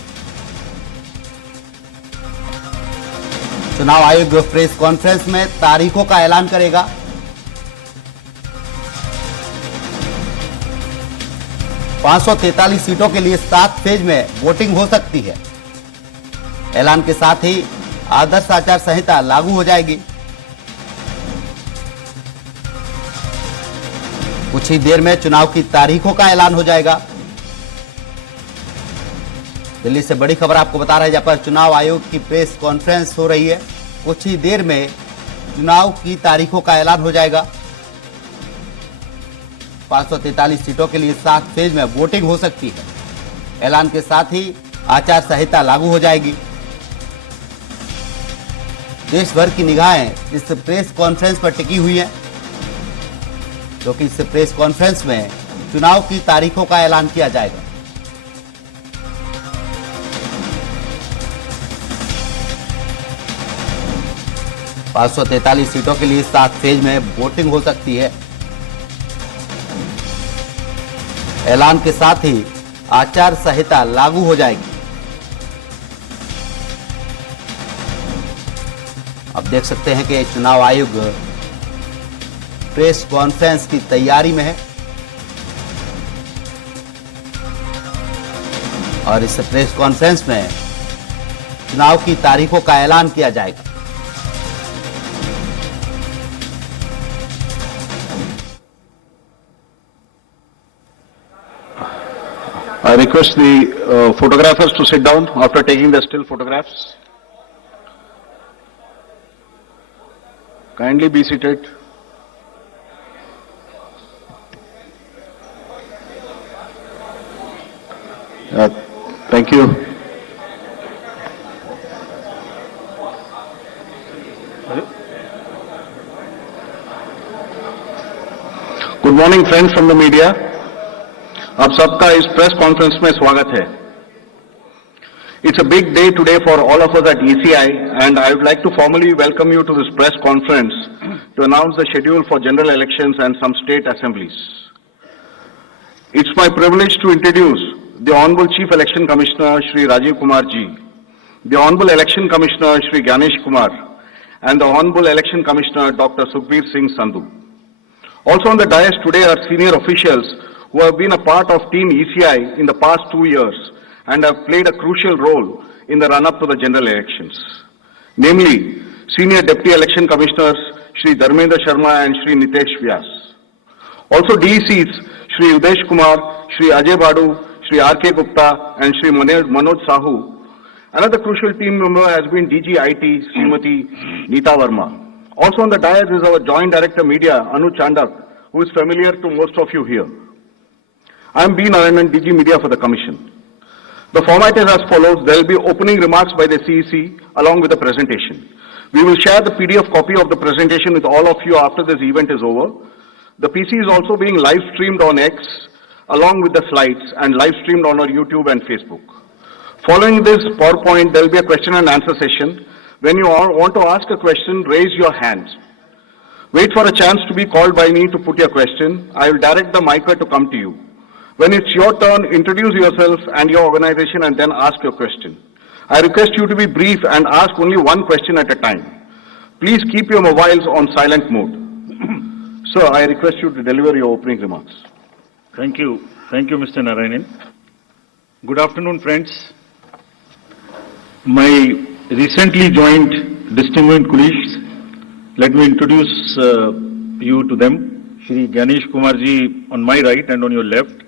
चुनाव आयोग प्रेस कॉन्फ्रेंस में तारीखों का ऐलान करेगा। पांच 543 सीटों के लिए 7 फेज में वोटिंग हो सकती है। ऐलान के साथ ही आदर्श आचार संहिता लागू हो जाएगी। कुछ ही देर में चुनाव की तारीखों का ऐलान हो जाएगा। दिल्ली से बड़ी खबर आपको बता रहे हैं, जहां पर चुनाव आयोग की प्रेस कॉन्फ्रेंस हो रही है। कुछ ही देर में चुनाव की तारीखों का ऐलान हो जाएगा। 543 सीटों के लिए 7 फेज में वोटिंग हो सकती है। ऐलान के साथ ही आचार संहिता लागू हो जाएगी। देश भर की निगाहें इस प्रेस कॉन्फ्रेंस पर टिकी हुई है, क्योंकि इस प्रेस कॉन्फ्रेंस में चुनाव की तारीखों का ऐलान किया जाएगा। पांच 543 सीटों के लिए 7 फेज में वोटिंग हो सकती है। ऐलान के साथ ही आचार संहिता लागू हो जाएगी। अब देख सकते हैं कि चुनाव आयोग प्रेस कॉन्फ्रेंस की तैयारी में है। और इस प्रेस कॉन्फ्रेंस में चुनाव की तारीखों का ऐलान किया जाएगा। I request the photographers to sit down after taking the still photographs. Kindly be seated. Thank you. Good morning, friends from the media. आप सबका इस प्रेस कॉन्फ्रेंस में स्वागत है। It's a big day today for all of us at ECI, and I would like to formally welcome you to this press conference to announce the schedule for general elections and some state assemblies. It's my privilege to introduce the Honorable Chief Election Commissioner Shri Rajiv Kumar Ji, the Honorable Election Commissioner Shri Ganesh Kumar, and the Honorable Election Commissioner Dr. Sukhbir Singh Sandhu. Also on the dais today are senior officials who have been a part of Team ECI in the past 2 years and have played a crucial role in the run-up to the general elections. Namely, Senior Deputy Election Commissioners Shri Dharmendra Sharma and Shri Nitesh Vyas. Also DECs Shri Udesh Kumar, Shri Ajay Badu, Shri R.K. Gupta and Shri Manoj Sahu. Another crucial team member has been DG IT Srimati Neeta Verma. Also on the dais is our Joint Director Media Anu Chandak, who is familiar to most of you here. I am B. Narayanan, DG Media for the Commission. The format is as follows. There will be opening remarks by the CEC along with the presentation. We will share the PDF copy of the presentation with all of you after this event is over. The PC is also being live streamed on X along with the slides and live streamed on our YouTube and Facebook. Following this PowerPoint, there will be a question and answer session. When you want to ask a question, raise your hands. Wait for a chance to be called by me to put your question. I will direct the mic to come to you. When it's your turn, introduce yourself and your organization and then ask your question. I request you to be brief and ask only one question at a time. Please keep your mobiles on silent mode. Sir, I request you to deliver your opening remarks. Thank you. Thank you, Mr. Narayanan. Good afternoon, friends. My recently joined distinguished colleagues, let me introduce you to them. Shri Ganesh Kumar ji on my right and on your left,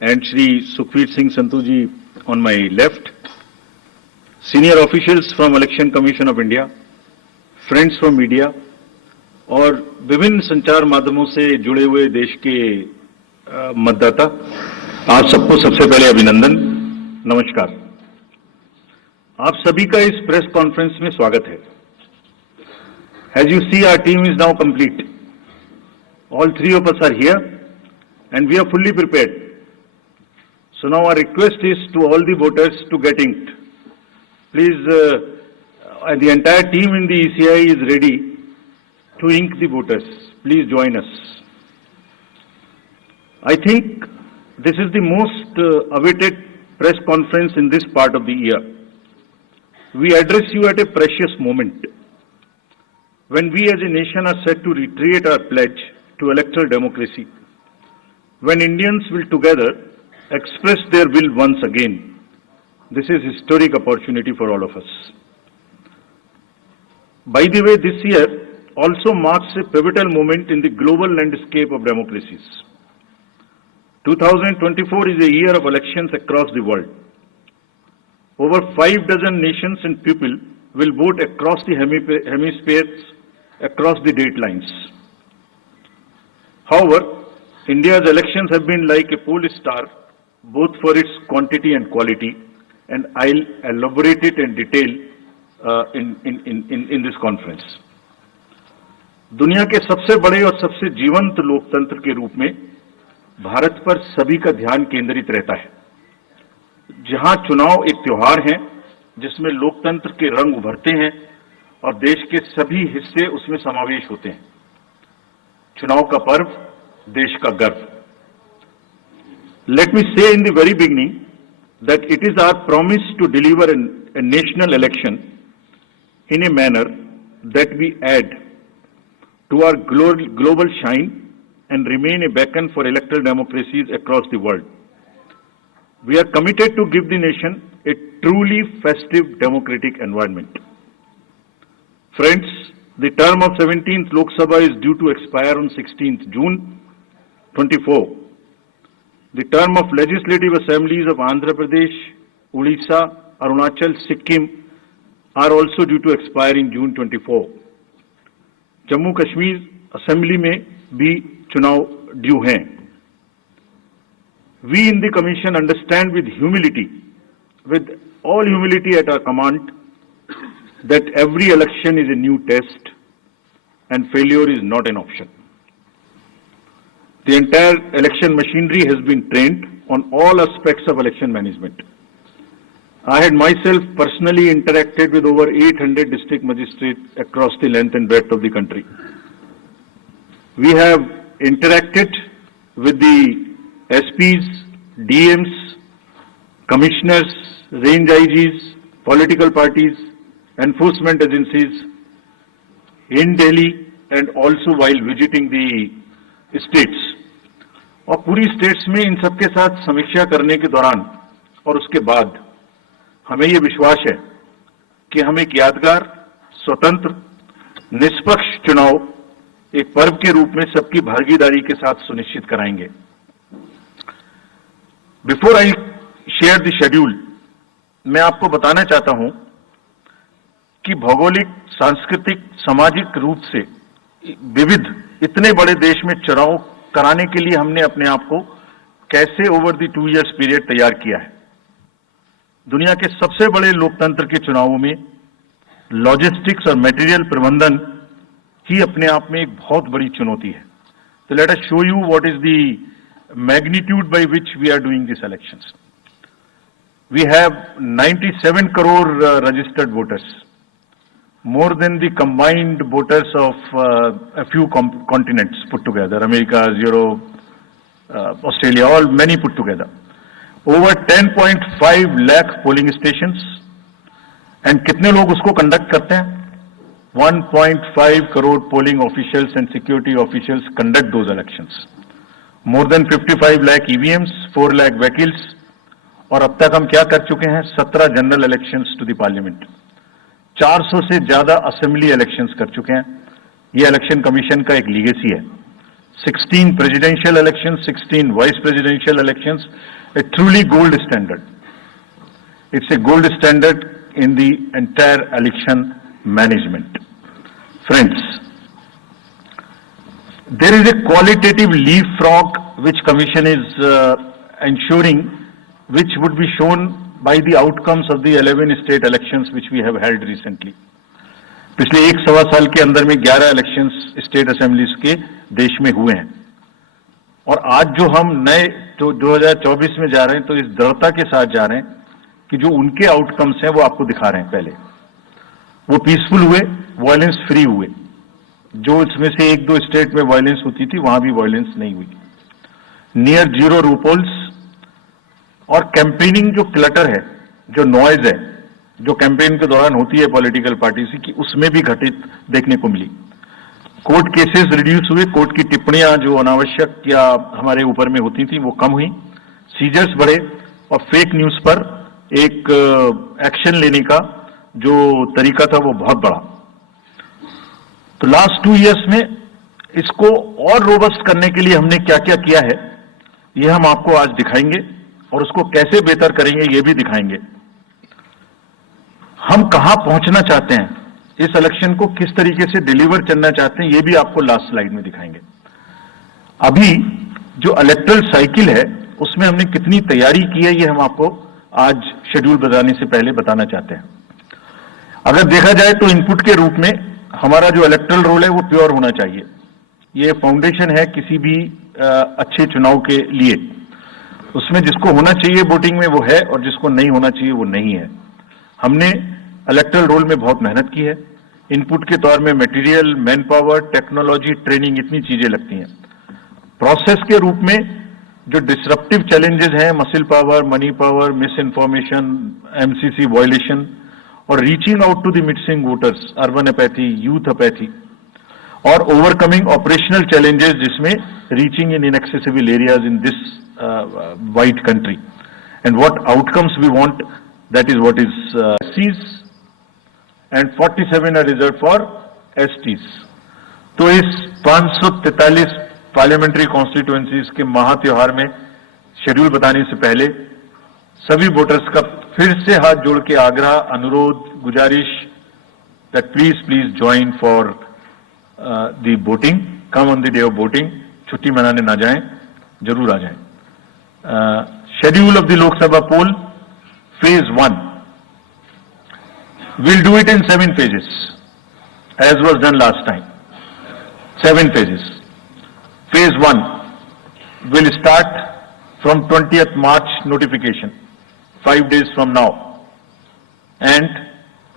and Shri Sukhbir Singh Sandhu ji on my left. Senior officials from Election Commission of India, friends from media, और विभिन्न संचार माध्यमों से जुड़े हुए देश के मतदाता, आप सबको सबसे पहले अभिनंदन, नमस्कार। आप सभी का इस प्रेस कॉन्फ्रेंस में स्वागत है। As you see, our team is now complete. All three of us are here and we are fully prepared. So now our request is to all the voters to get inked. Please, the entire team in the ECI is ready to ink the voters. Please join us. I think this is the most awaited press conference in this part of the year. We address you at a precious moment when we as a nation are set to reiterate our pledge to electoral democracy, when Indians will together express their will once again. This is a historic opportunity for all of us. By the way, this year also marks a pivotal moment in the global landscape of democracies. 2024 is a year of elections across the world. Over 6 nations and people will vote across the hemispheres, across the date lines. However, India's elections have been like a pole star, both for its quantity and quality, and I'll elaborate it in detail in this conference. दुनिया के सबसे बड़े और सबसे जीवंत लोकतंत्र के रूप में भारत पर सभी का ध्यान केंद्रित रहता है। जहां चुनाव एक त्योहार है जिसमें लोकतंत्र के रंग उभरते हैं और देश के सभी हिस्से उसमें समावेश होते हैं। चुनाव का पर्व, देश का गर्व। Let me say in the very beginning that it is our promise to deliver a national election in a manner that we add to our global shine and remain a beacon for electoral democracies across the world. We are committed to give the nation a truly festive democratic environment. Friends, the term of 17th Lok Sabha is due to expire on 16th June 24. The term of legislative assemblies of Andhra Pradesh, Odisha, Arunachal, Sikkim are also due to expire in June 24. Jammu Kashmir assembly में भी चुनाव ड्यू हैं. We in the Commission understand with all humility at our command, that every election is a new test and failure is not an option. The entire election machinery has been trained on all aspects of election management. I had myself personally interacted with over 800 district magistrates across the length and breadth of the country. We have interacted with the SPs, DMs, commissioners, range IGs, political parties, enforcement agencies in Delhi and also while visiting the states. और पूरी स्टेट्स में इन सबके साथ समीक्षा करने के दौरान और उसके बाद हमें ये विश्वास है कि हम एक यादगार, स्वतंत्र, निष्पक्ष चुनाव एक पर्व के रूप में सबकी भागीदारी के साथ सुनिश्चित कराएंगे. Before I share the schedule, मैं आपको बताना चाहता हूं कि भौगोलिक, सांस्कृतिक, सामाजिक रूप से विविध इतने बड़े देश में चुनाव कराने के लिए हमने अपने आप को कैसे ओवर द 2 इयर्स पीरियड तैयार किया है. दुनिया के सबसे बड़े लोकतंत्र के चुनावों में लॉजिस्टिक्स और मटेरियल प्रबंधन ही अपने आप में एक बहुत बड़ी चुनौती है. तो let us show you what is the magnitude by which we are doing this elections. We have 97 crore registered voters, more than the combined voters of a few continents put together, America, Europe, Australia, many put together. Over 10.5 lakh polling stations, and कितने लोग उसको conduct करते हैं? 1.5 crore polling officials and security officials conduct those elections. More than 55 lakh EVMs, 4 lakh vehicles, और अब तक हम क्या कर चुके हैं? 17 general elections to the parliament, 400 से ज्यादा असेंबली इलेक्शंस कर चुके हैं. ये इलेक्शन कमीशन का एक लीगेसी है. 16 presidential elections, 16 vice presidential elections, A truly gold standard. It's a gold standard in the entire election management. Friends, there is a qualitative leapfrog which commission is ensuring, which would be shown by the outcomes of the 11 state elections which we have held recently. पिछले 1.25 साल के अंदर में 11 इलेक्शंस स्टेट असेंबलीज के देश में हुए हैं. और आज जो हम नए 2024 में जा रहे हैं, तो इस दृढ़ता के साथ जा रहे हैं कि जो उनके आउटकम्स हैं वो आपको दिखा रहे हैं. पहले वो पीसफुल हुए, वायलेंस फ्री हुए. जो इसमें से 1-2 स्टेट में वायलेंस होती थी, वहां भी वायलेंस नहीं हुई. नियर जीरो रूपोल्स, और कैंपेनिंग जो क्लटर है, जो नॉइज है, जो कैंपेन के दौरान होती है पॉलिटिकल पार्टी से, कि उसमें भी घटित देखने को मिली. कोर्ट केसेस रिड्यूस हुए. कोर्ट की टिप्पणियां जो अनावश्यक या हमारे ऊपर में होती थी वो कम हुई. सीजर्स बढ़े और फेक न्यूज पर एक एक्शन लेने का जो तरीका था वो बहुत बढ़ा. तो लास्ट 2 इयर्स में इसको और रोबस्ट करने के लिए हमने क्या क्या किया है, ये हम आपको आज दिखाएंगे, और उसको कैसे बेहतर करेंगे ये भी दिखाएंगे. हम कहां पहुंचना चाहते हैं, इस इलेक्शन को किस तरीके से डिलीवर करना चाहते हैं, ये भी आपको लास्ट स्लाइड में दिखाएंगे. अभी जो इलेक्टरल साइकिल है उसमें हमने कितनी तैयारी की है, ये हम आपको आज शेड्यूल बताने से पहले बताना चाहते हैं. अगर देखा जाए तो इनपुट के रूप में हमारा जो इलेक्टरल रोल है वो प्योर होना चाहिए. ये फाउंडेशन है किसी भी अच्छे चुनाव के लिए. उसमें जिसको होना चाहिए वोटिंग में वो है, और जिसको नहीं होना चाहिए वो नहीं है. हमने इलेक्टरल रोल में बहुत मेहनत की है. इनपुट के तौर में material, manpower, technology, training, इतनी चीजें लगती हैं. प्रोसेस के रूप में जो डिसरप्टिव चैलेंजेस हैं, muscle power, money power, misinformation, MCC violation, और reaching out to the missing voters, urban apathy, youth apathy, और ओवरकमिंग ऑपरेशनल चैलेंजेस जिसमें reaching in inaccessible areas in this wide country, and what outcomes we want, that is what is SCs, and 47 are reserved for STs. तो इस 543 पार्लियामेंट्री कॉन्स्टिट्यूएंसीज के महा त्योहार में शेड्यूल बताने से पहले सभी वोटर्स का फिर से हाथ जोड़ के आग्रह, अनुरोध, गुजारिश that please join for the voting, come on the day of voting, छुट्टी मनाने ना जाएं, जरूर आ जाएं। Schedule of the Lok Sabha poll, phase 1. We'll do it in 7 phases, as was done last time. 7 phases. Phase 1 will start from 20th March notification, 5 days from now, and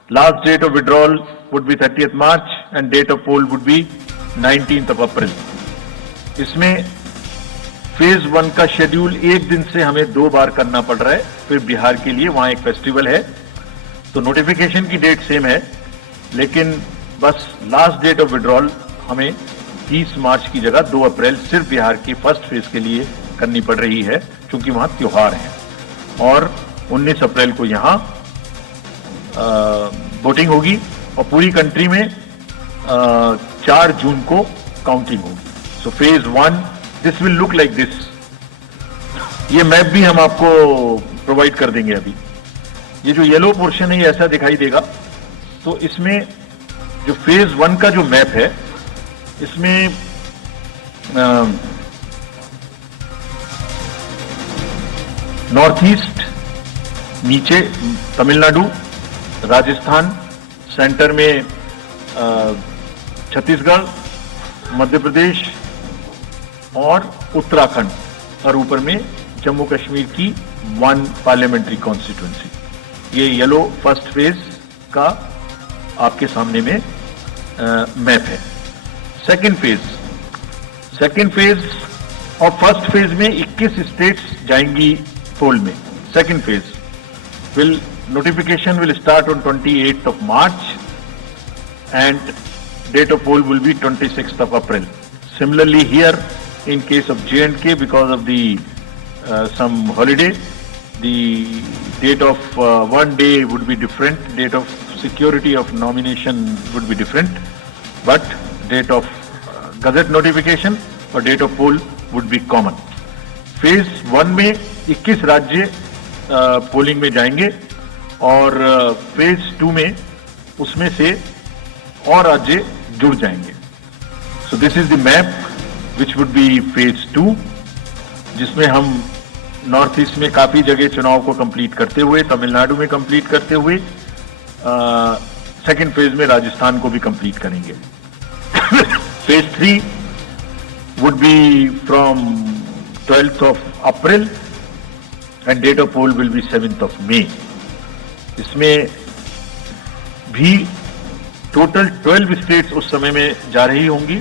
last date of withdrawal would be 30th March and date of poll would be 19th of April. इसमें फेज 1 का शेड्यूल एक दिन से हमें 2 बार करना पड़ रहा है, फिर बिहार के लिए वहां एक फेस्टिवल है, तो नोटिफिकेशन की डेट सेम है, लेकिन बस लास्ट डेट ऑफ विड्रॉल हमें 30 मार्च की जगह 2 अप्रैल सिर्फ बिहार की फर्स्ट फेज के लिए करनी पड़ रही है, क्योंकि वहां त्योहार है, और 19 अप्रैल को यहां वोटिंग होगी और पूरी कंट्री में 4 जून को काउंटिंग होगी। So phase 1 this will look like this. ये मैप भी हम आपको प्रोवाइड कर देंगे। अभी ये जो येलो पोर्शन है ये ऐसा दिखाई देगा। तो इसमें जो फेज 1 का जो मैप है, इसमें नॉर्थ ईस्ट, नीचे तमिलनाडु, राजस्थान, सेंटर में छत्तीसगढ़, मध्य प्रदेश और उत्तराखंड, और ऊपर में जम्मू कश्मीर की 1 पार्लियामेंट्री कॉन्स्टिट्यूएंसी। ये येलो फर्स्ट फेज का आपके सामने में मैप है। सेकंड फेज और फर्स्ट फेज में 21 स्टेट्स जाएंगी पोल में। Second phase notification will start on 28th of March and date of poll will be 26th of April. Similarly here in case of J&K, because of the some holiday, the date of one day would be different, date of security of nomination would be different, but date of gazette notification और date of poll would be common. Phase 1 में 21 राज्य पोलिंग में जाएंगे और फेज 2 में उसमें से और राज्य जुड़ जाएंगे। So this is the map which would be phase 2, जिसमें हम नॉर्थ ईस्ट में काफी जगह चुनाव को कंप्लीट करते हुए, तमिलनाडु में कंप्लीट करते हुए, सेकंड फेज में राजस्थान को भी कंप्लीट करेंगे। Phase 3 would be from 12th of April and date of poll will be 7th of May. इसमें भी टोटल 12 स्टेट्स उस समय में जा रही होंगी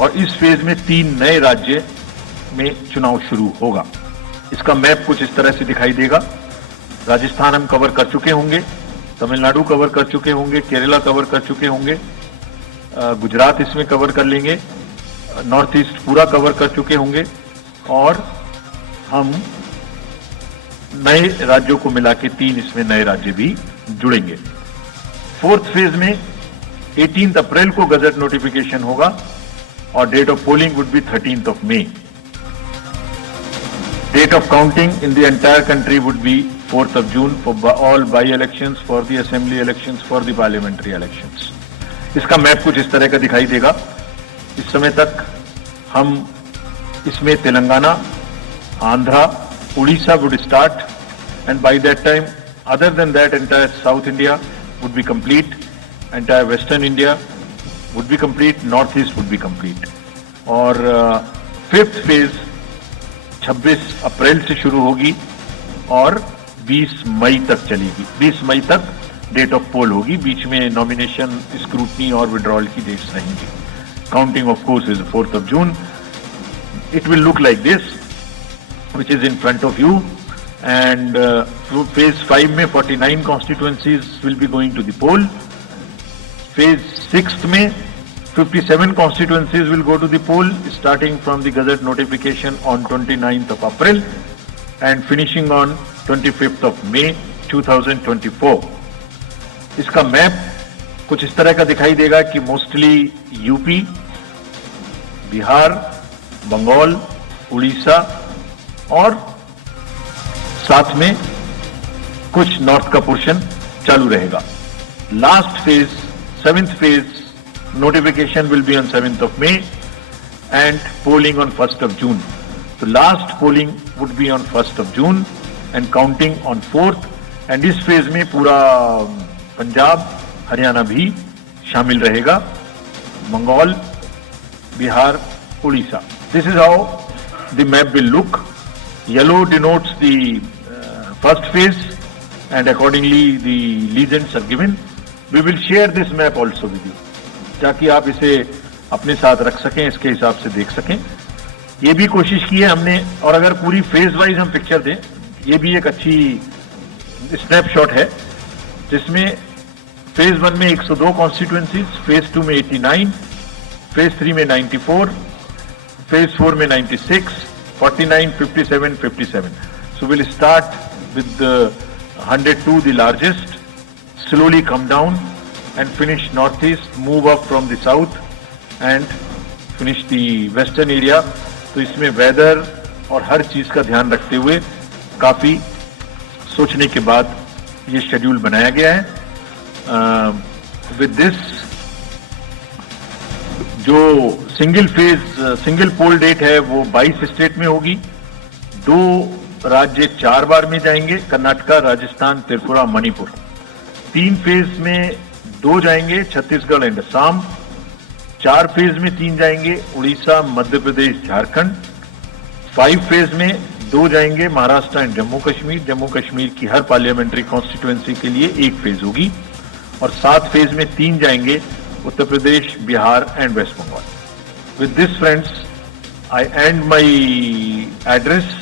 और इस फेज में 3 नए राज्य में चुनाव शुरू होगा। इसका मैप कुछ इस तरह से दिखाई देगा। राजस्थान हम कवर कर चुके होंगे, तमिलनाडु कवर कर चुके होंगे, केरला कवर कर चुके होंगे, गुजरात इसमें कवर कर लेंगे, नॉर्थ ईस्ट पूरा कवर कर चुके होंगे और हम नए राज्यों को मिला के 3 इसमें नए राज्य भी जुड़ेंगे। फोर्थ फेज में 18 अप्रैल को गजट नोटिफिकेशन होगा और date of polling would be 13th of May. Date of counting in the entire country would be 4th of June for all by-elections, for the assembly elections, for the parliamentary elections. इसका मैप कुछ इस तरह का दिखाई देगा। इस समय तक हम इसमें Telangana, Andhra, Odisha would start, and by that time, other than that, entire South India would be complete, entire Western India would be complete, Northeast would be complete. और फिफ्थ फेज 26 अप्रैल से शुरू होगी और 20 मई तक चलेगी। 20 मई तक डेट ऑफ पोल होगी, बीच में नॉमिनेशन, स्क्रूटनी और विड्रॉल की डेट्स रहेंगी। Counting of course is 4th of June. It will look like this, which is in front of you, and phase 5 में 49 constituencies will be going to the poll. Phase 6 में 57 constituencies will go to the poll, starting from the gazette notification on 29th of April, and finishing on 25th of May 2024. इसका मैप कुछ इस तरह का दिखाई देगा कि मोस्टली यूपी, बिहार, बंगाल, उड़ीसा और साथ में कुछ नॉर्थ का पोर्शन चालू रहेगा. Last phase, 7th phase notification will be on 7th of May and polling on 1st of June. So last polling would be on 1st of June and counting on 4th. And इस फेज में पूरा पंजाब, हरियाणा भी शामिल रहेगा, Bengal, Bihar, Orissa. This is how the map will look. Yellow denotes the first phase and accordingly the legends are given. We will share this map also with you, ताकि आप इसे अपने साथ रख सकें, इसके हिसाब से देख सकें. ये भी कोशिश की है हमने, और अगर पूरी फेज वाइज हम पिक्चर दें, ये भी एक अच्छी स्नैपशॉट है, जिसमें फेज 1 में 102 कॉन्स्टिट्यूएंसीज, फेज 2 में 89, फेज 3 में 94, फेज 4 में 96, 49, 57, 57. So we'll start with the 102, the largest, slowly come down and finish northeast, move up from the south and finish the western area. तो इसमें वेदर और हर चीज का ध्यान रखते हुए काफी सोचने के बाद ये शेड्यूल बनाया गया है. विद दिस जो सिंगल पोल डेट है वो 22 स्टेट में होगी. 2 राज्य 4 बार में जाएंगे, कर्नाटका, राजस्थान, त्रिपुरा, मणिपुर. 3 फेज में 2 जाएंगे, छत्तीसगढ़ एंड असम. 4 फेज में 3 जाएंगे, उड़ीसा, मध्य प्रदेश, झारखंड. 5 फेज में 2 जाएंगे, महाराष्ट्र एंड जम्मू कश्मीर. जम्मू कश्मीर की हर पार्लियामेंट्री कॉन्स्टिट्यूएंसी के लिए 1 फेज होगी. और 7 फेज में 3 जाएंगे, Uttar Pradesh, Bihar and West Bengal. With this friends, I end my address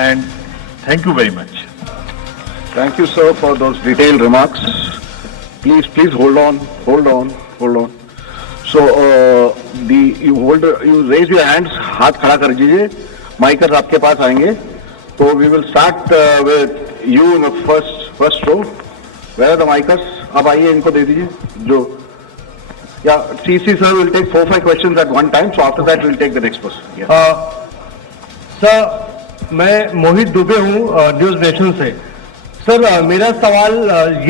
and thank you very much. Thank you, sir, for those detailed remarks. Please hold on. So, you raise your hands, हाथ खड़ा कर दीजिए. माइकर्स आपके पास आएंगे. So we will start with you in the first row. Where are the micers? अब आइए, इनको दे दीजिए. जो CC sir will take 4-5 questions at one time. So after that we'll take the next person. Sir, मैं मोहित दुबे हूँ न्यूज नेशन से. सर, मेरा सवाल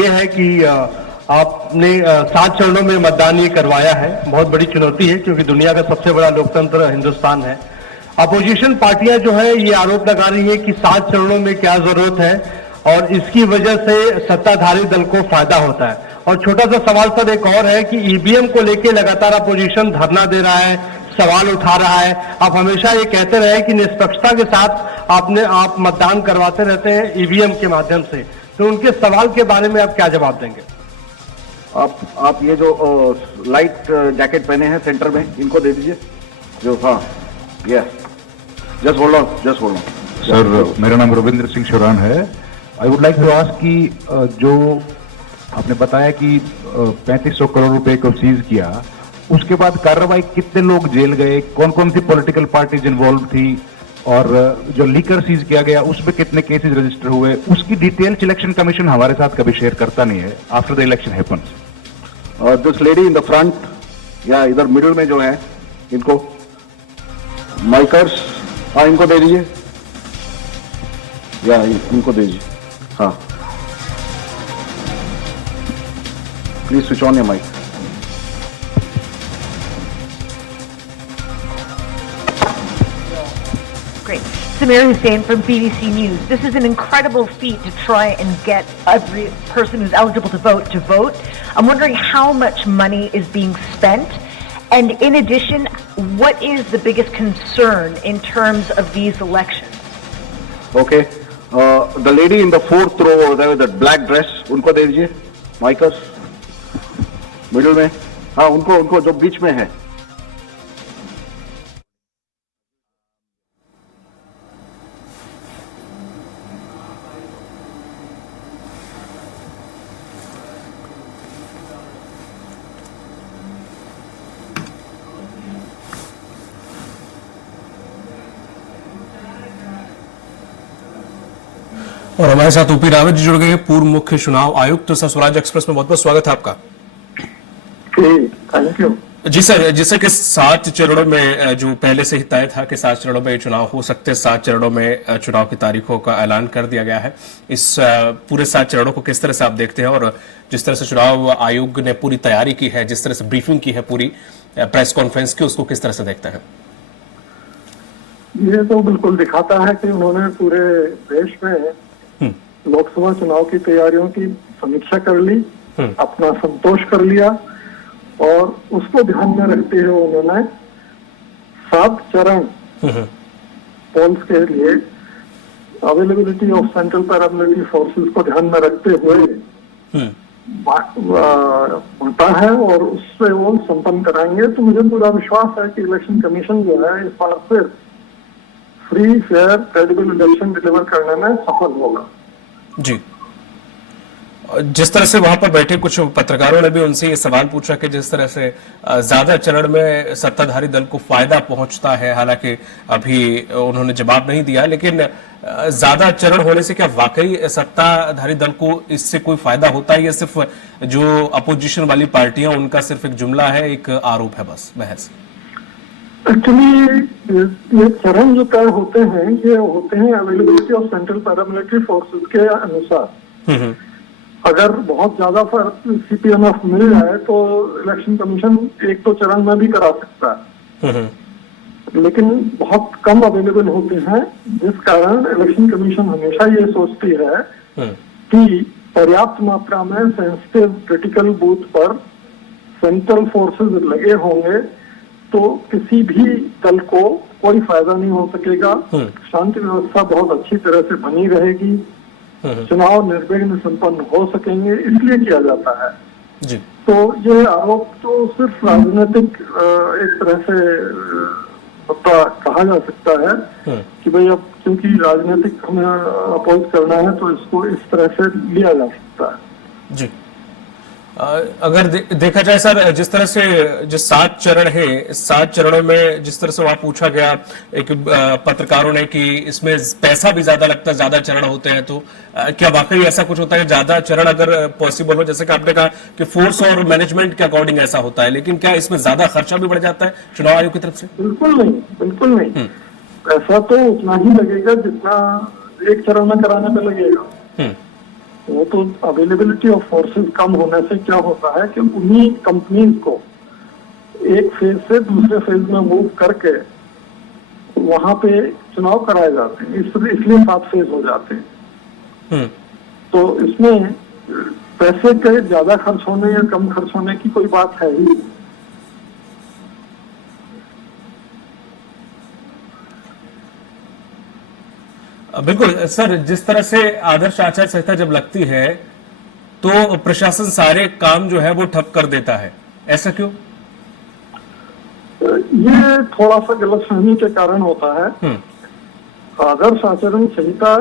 ये है कि आपने 7 चरणों में मतदान ये करवाया है. बहुत बड़ी चुनौती है क्योंकि दुनिया का सबसे बड़ा लोकतंत्र हिंदुस्तान है. अपोजिशन पार्टियां जो है ये आरोप लगा रही है कि 7 चरणों में क्या जरूरत है और इसकी वजह से सत्ताधारी दल को फायदा होता है. और छोटा सा सवाल सर एक और है कि ईवीएम को लेकर लगातार अपोजिशन धरना दे रहा है, सवाल उठा रहा है. आप हमेशा ये कहते रहे कि निष्पक्षता के साथ आप मतदान करवाते रहते हैं ईवीएम के माध्यम से, तो उनके सवाल के बारे में आप क्या जवाब देंगे? आप ये जो लाइट जैकेट पहने हैं सेंटर में, इनको दे दीजिए. जो जस्ट होल्ड ऑन. सर, मेरा नाम रविंद्र सिंह शुरान है. I would like to ask कि जो आपने बताया कि 3500 करोड़ रुपए को सीज किया, उसके बाद कार्रवाई कितने लोग जेल गए, कौन कौन सी पॉलिटिकल पार्टीज इन्वॉल्व थी, और जो लीकर सीज किया गया उसमें कितने केसेस रजिस्टर हुए, उसकी डिटेल्स इलेक्शन कमीशन हमारे साथ कभी शेयर करता नहीं है. After the election happens. This lady in the front या इधर मिडिल में जो है, इनको माइकर्स इनको दे दीजिए. इनको दे दीजिए. हाँ, please switch on your mike. Great. Samir Hussain from BBC News. This is an incredible feat to try and get every person who's eligible to vote. I'm wondering how much money is being spent, and in addition, what is the biggest concern in terms of these elections? Okay. The lady in the 4th row over there with that black dress, उनको दे दीजिए. माइकर्स मिडिल में. हाँ, उनको जो बीच में है. और हमारे साथ ओपी रावत जी जुड़ गए हैं, पूर्व मुख्य चुनाव आयुक्त। तो सर, स्वराज एक्सप्रेस में बहुत बहुत स्वागत है आपका। थैंक यू जी सर, जैसे कि 7 चरणों में जो पहले से ही तय था कि 7 चरणों में चुनाव हो सकते हैं, 7 चरणों में चुनाव की तारीखों का ऐलान कर दिया गया है। इस पूरे 7 चरणों को किस तरह से आप देखते हैं, और जिस तरह से चुनाव आयोग ने पूरी तैयारी की है, जिस तरह से ब्रीफिंग की है पूरी प्रेस कॉन्फ्रेंस की, उसको किस तरह से देखते हैं? ये तो बिल्कुल दिखाता है कि उन्होंने पूरे देश में लोकसभा चुनाव की तैयारियों की समीक्षा कर ली, अपना संतोष कर लिया, और उसको ध्यान में रखते हुए उन्होंने 7 चरण पोल्स के लिए availability of central paramilitary forces को ध्यान में रखते हुए बांटा है, और उससे वो संपन्न कराएंगे। तो मुझे पूरा विश्वास है कि इलेक्शन कमीशन जो है इस बार फिर free, fair, credible election deliver करने में सफल होगा। जी, जिस तरह से वहां पर बैठे कुछ पत्रकारों ने भी उनसे ये सवाल पूछा कि जिस तरह से ज्यादा चरण में सत्ताधारी दल को फायदा पहुंचता है, हालांकि अभी उन्होंने जवाब नहीं दिया, लेकिन ज्यादा चरण होने से क्या वाकई सत्ताधारी दल को इससे कोई फायदा होता है, या सिर्फ जो अपोजिशन वाली पार्टियां उनका सिर्फ एक जुमला है, एक आरोप है, बस महज? एक्चुअली ये चरण जो तय होते हैं, ये होते हैं availability of central paramilitary forces के अनुसार। अगर बहुत ज्यादा फर्क सीपीएमएफ मिल जाए तो इलेक्शन कमीशन 1-2 चरण में भी करा सकता है, लेकिन बहुत कम अवेलेबल होते हैं, जिस कारण इलेक्शन कमीशन हमेशा ये सोचती है कि पर्याप्त मात्रा में सेंसिटिव क्रिटिकल बूथ पर सेंट्रल फोर्सेस लगे होंगे तो किसी भी दल को कोई फायदा नहीं हो सकेगा, शांति व्यवस्था बहुत अच्छी तरह से बनी रहेगी, चुनाव निर्विघ्न संपन्न हो सकेंगे, इसलिए किया जाता है। जी। तो ये आरोप तो सिर्फ राजनीतिक एक तरह से मुद्दा कहा जा सकता है कि भाई अब क्योंकि राजनीतिक हमें अपोज करना है तो इसको इस तरह से लिया जा सकता है। जी, अगर देखा जाए सर, जिस तरह से जो 7 चरण है, 7 चरणों में जिस तरह से वहां पूछा गया एक पत्रकारों ने कि इसमें पैसा भी ज्यादा लगता है, ज्यादा चरण होते हैं, तो क्या वाकई ऐसा कुछ होता है? ज्यादा चरण अगर पॉसिबल हो, जैसे कि आपने कहा कि फोर्स और मैनेजमेंट के अकॉर्डिंग ऐसा होता है, लेकिन क्या इसमें ज्यादा खर्चा भी बढ़ जाता है चुनाव आयोग की तरफ से? बिल्कुल नहीं, बिल्कुल नहीं। पैसा तो उतना ही लगेगा जितना एक चरण में कराने पे लगेगा। वो तो अवेलेबिलिटी ऑफ फोर्सेस कम होने से क्या होता है कि उन्हीं कंपनीज को एक फेज से दूसरे फेज में मूव करके वहां पे चुनाव कराए जाते हैं, इसलिए 7 फेज हो जाते हैं। तो इसमें पैसे के ज्यादा खर्च होने या कम खर्च होने की कोई बात है ही। बिल्कुल सर, जिस तरह से आदर्श आचार संहिता जब लगती है तो प्रशासन सारे काम जो है वो ठप कर देता है, ऐसा क्यों? ये थोड़ा सा गलतफहमी के कारण होता है। आदर्श आचरण संहिता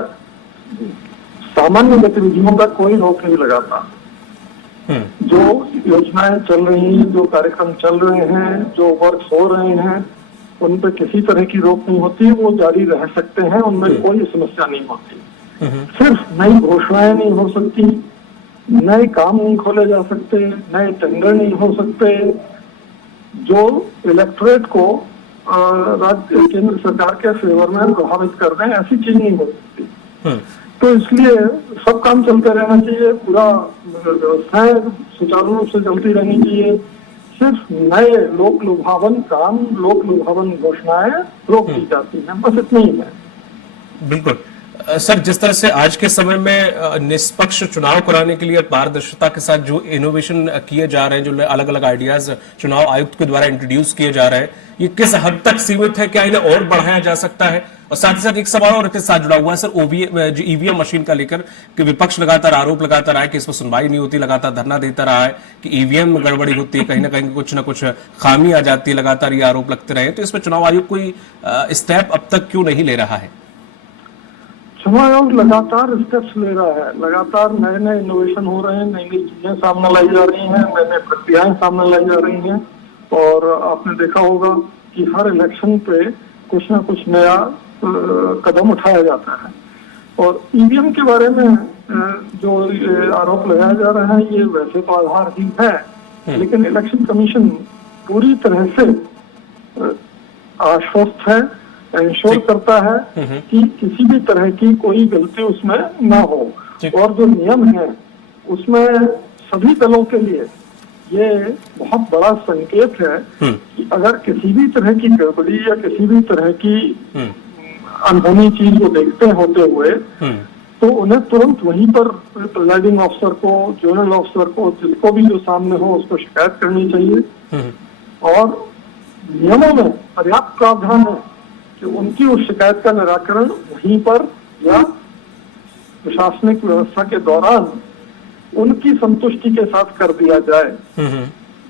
सामान्य गतिविधियों का कोई रोक नहीं लगाता। जो योजनाएं चल रही हैं, जो कार्यक्रम चल रहे हैं, जो वर्क हो रहे हैं, उन पर किसी तरह की रोक नहीं होती, वो जारी रह सकते हैं, उनमें कोई समस्या नहीं होती। सिर्फ नई घोषणाएं नहीं हो सकती, नए काम नहीं खोले जा सकते, नए टेंडर नहीं हो सकते, जो इलेक्टोरेट को राज्य केंद्र सरकार के फेवर में प्रभावित कर दें, ऐसी चीज नहीं हो सकती। तो इसलिए सब काम चलते रहना चाहिए, पूरा व्यवस्थाएं सुचारू रूप से चलती रहनी चाहिए। सिर्फ नए लोक लुभावन काम, लोक लुभावन घोषणाएं रोक दी जाती हैं, बस इतना ही है। बिल्कुल सर, जिस तरह से आज के समय में निष्पक्ष चुनाव कराने के लिए पारदर्शिता के साथ जो इनोवेशन किए जा रहे हैं, जो अलग अलग आइडियाज चुनाव आयुक्त के द्वारा इंट्रोड्यूस किए जा रहे हैं, ये किस हद तक सीमित है? क्या इन्हें और बढ़ाया जा सकता है? और साथ ही साथ एक सवाल और के साथ जुड़ा हुआ है सर, जो ईवीएम मशीन का लेकर कि विपक्ष लगातार आरोप लगाता रहा है कि इस पर सुनवाई नहीं होती, लगातार धरना देता रहा है कि ईवीएम में गड़बड़ी होती है, कहीं ना कहीं कुछ ना कुछ खामी आ जाती है, लगातार ये आरोप लगते रहे। तो इसमें चुनाव आयोग कोई स्टेप अब तक क्यों नहीं ले रहा है? चुनाव आयोग लगातार स्टेप्स ले रहा है, लगातार नए नए इनोवेशन हो रहे हैं, नई नई चीजें सामने लाई जा रही हैं, नई नई प्रक्रियाएं सामने लाई जा रही हैं। और आपने देखा होगा कि हर इलेक्शन पे कुछ ना कुछ नया कदम उठाया जाता है। और ईवीएम के बारे में जो ये आरोप लगाया जा रहा है, ये वैसे तो आधारहीन है, लेकिन इलेक्शन कमीशन पूरी तरह से आश्वस्त है, इंश्योर करता है कि किसी भी तरह की कोई गलती उसमें ना हो। और जो नियम है उसमें सभी दलों के लिए ये बहुत बड़ा संकेत है कि अगर किसी भी तरह की गड़बड़ी या किसी भी तरह की अनहोनी चीज को देखते होते हुए तो उन्हें तुरंत वहीं पर प्रिजाइडिंग ऑफिसर को, जोनल ऑफिसर को, जिसको भी जो सामने हो उसको शिकायत करनी चाहिए। और नियमों में पर्याप्त प्रावधान है कि उनकी उस शिकायत का निराकरण वहीं पर या प्रशासनिक व्यवस्था के दौरान उनकी संतुष्टि के साथ कर दिया जाए।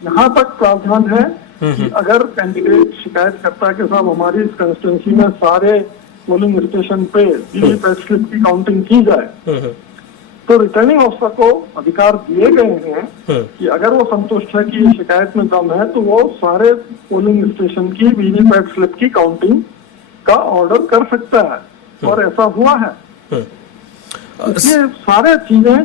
यहाँ तक प्रावधान है कि अगर कैंडिडेट शिकायत करता है कि साहब हमारी इस कंस्टिट्यूंसी में सारे पोलिंग स्टेशन पे वीवीपैट स्लिप की काउंटिंग की जाए, तो रिटर्निंग ऑफिसर को अधिकार दिए गए हैं कि अगर वो संतुष्ट है कि ये शिकायत में दम है तो वो सारे पोलिंग स्टेशन की वीवीपैट स्लिप की काउंटिंग का ऑर्डर कर सकता है, और ऐसा हुआ है। ये सारे चीजें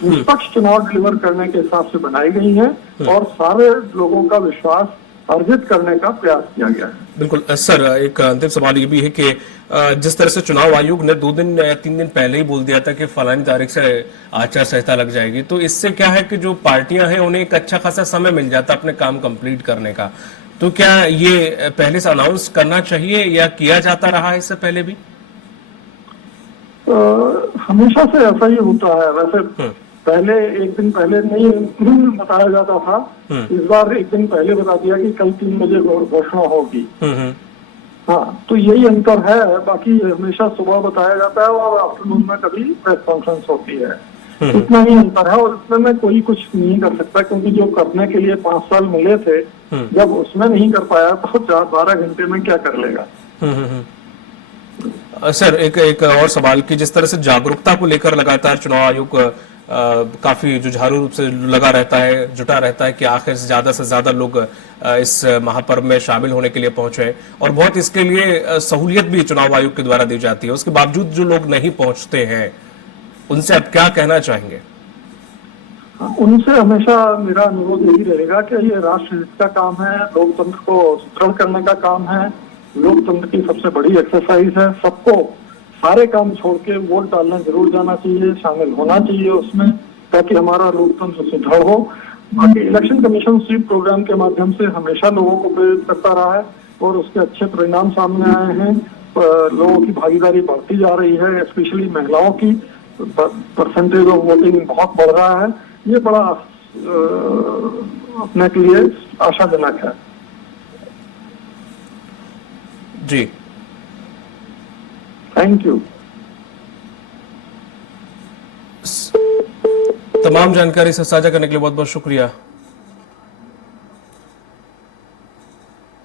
निष्पक्ष चुनाव डिलीवर करने के हिसाब से बनाई गई हैं और सारे लोगों का विश्वास अर्जित करने का प्रयास किया गया है। बिल्कुल सर, एक अंतिम सवाल ये भी है कि जिस तरह से चुनाव आयोग ने 2 दिन या 3 दिन पहले ही बोल दिया था कि फलानी तारीख से आचार संहिता लग जाएगी, तो इससे क्या है कि जो पार्टियां हैं उन्हें एक अच्छा खासा समय मिल जाता अपने काम कंप्लीट करने का। तो क्या ये पहले से अनाउंस करना चाहिए या किया जाता रहा है इससे पहले भी? हमेशा से ऐसा ही होता है। वैसे पहले एक दिन पहले नहीं बताया जाता था, इस बार एक दिन पहले बता दिया कि कल 3 बजे घोषणा होगी। हाँ, तो यही अंतर है, बाकी हमेशा सुबह बताया जाता है और आफ्टरनून में कभी प्रेस कॉन्फ्रेंस होती है, इतना ही अंतर है। और इसमें मैं कोई कुछ नहीं कर सकता क्योंकि जो करने के लिए 5 साल मिले थे, जब उसमें नहीं कर पाया तो 12 घंटे में क्या कर लेगा। सर, एक और सवाल कि जिस तरह से जागरूकता को लेकर लगातार चुनाव आयोग काफी जुझारू रूप से लगा रहता है, जुटा रहता है कि आखिर से ज्यादा लोग इस महापर्व में शामिल होने के लिए पहुंचे, और बहुत इसके लिए सहूलियत भी चुनाव आयोग के द्वारा दी जाती है, उसके बावजूद जो लोग नहीं पहुंचते हैं उनसे आप क्या कहना चाहेंगे? उनसे हमेशा मेरा अनुरोध यही रहेगा कि ये राष्ट्र हित का काम है, लोकतंत्र को सुदृढ़ करने का काम है, लोकतंत्र की सबसे बड़ी एक्सरसाइज है। सबको सारे काम छोड़ के वोट डालने जरूर जाना चाहिए, शामिल होना चाहिए उसमें, ताकि हमारा लोकतंत्र सुदृढ़ हो। बाकी इलेक्शन कमीशन स्वीप प्रोग्राम के माध्यम से हमेशा लोगों को प्रेरित करता रहा है और उसके अच्छे परिणाम सामने आए हैं। लोगों की भागीदारी बढ़ती जा रही है, स्पेशली महिलाओं की परसेंटेज ऑफ वोटिंग बहुत बढ़ रहा है। ये बड़ा अपने के लिए आशाजनक है। जी, थैंक यू। तमाम जानकारी से साझा करने के लिए बहुत बहुत शुक्रिया।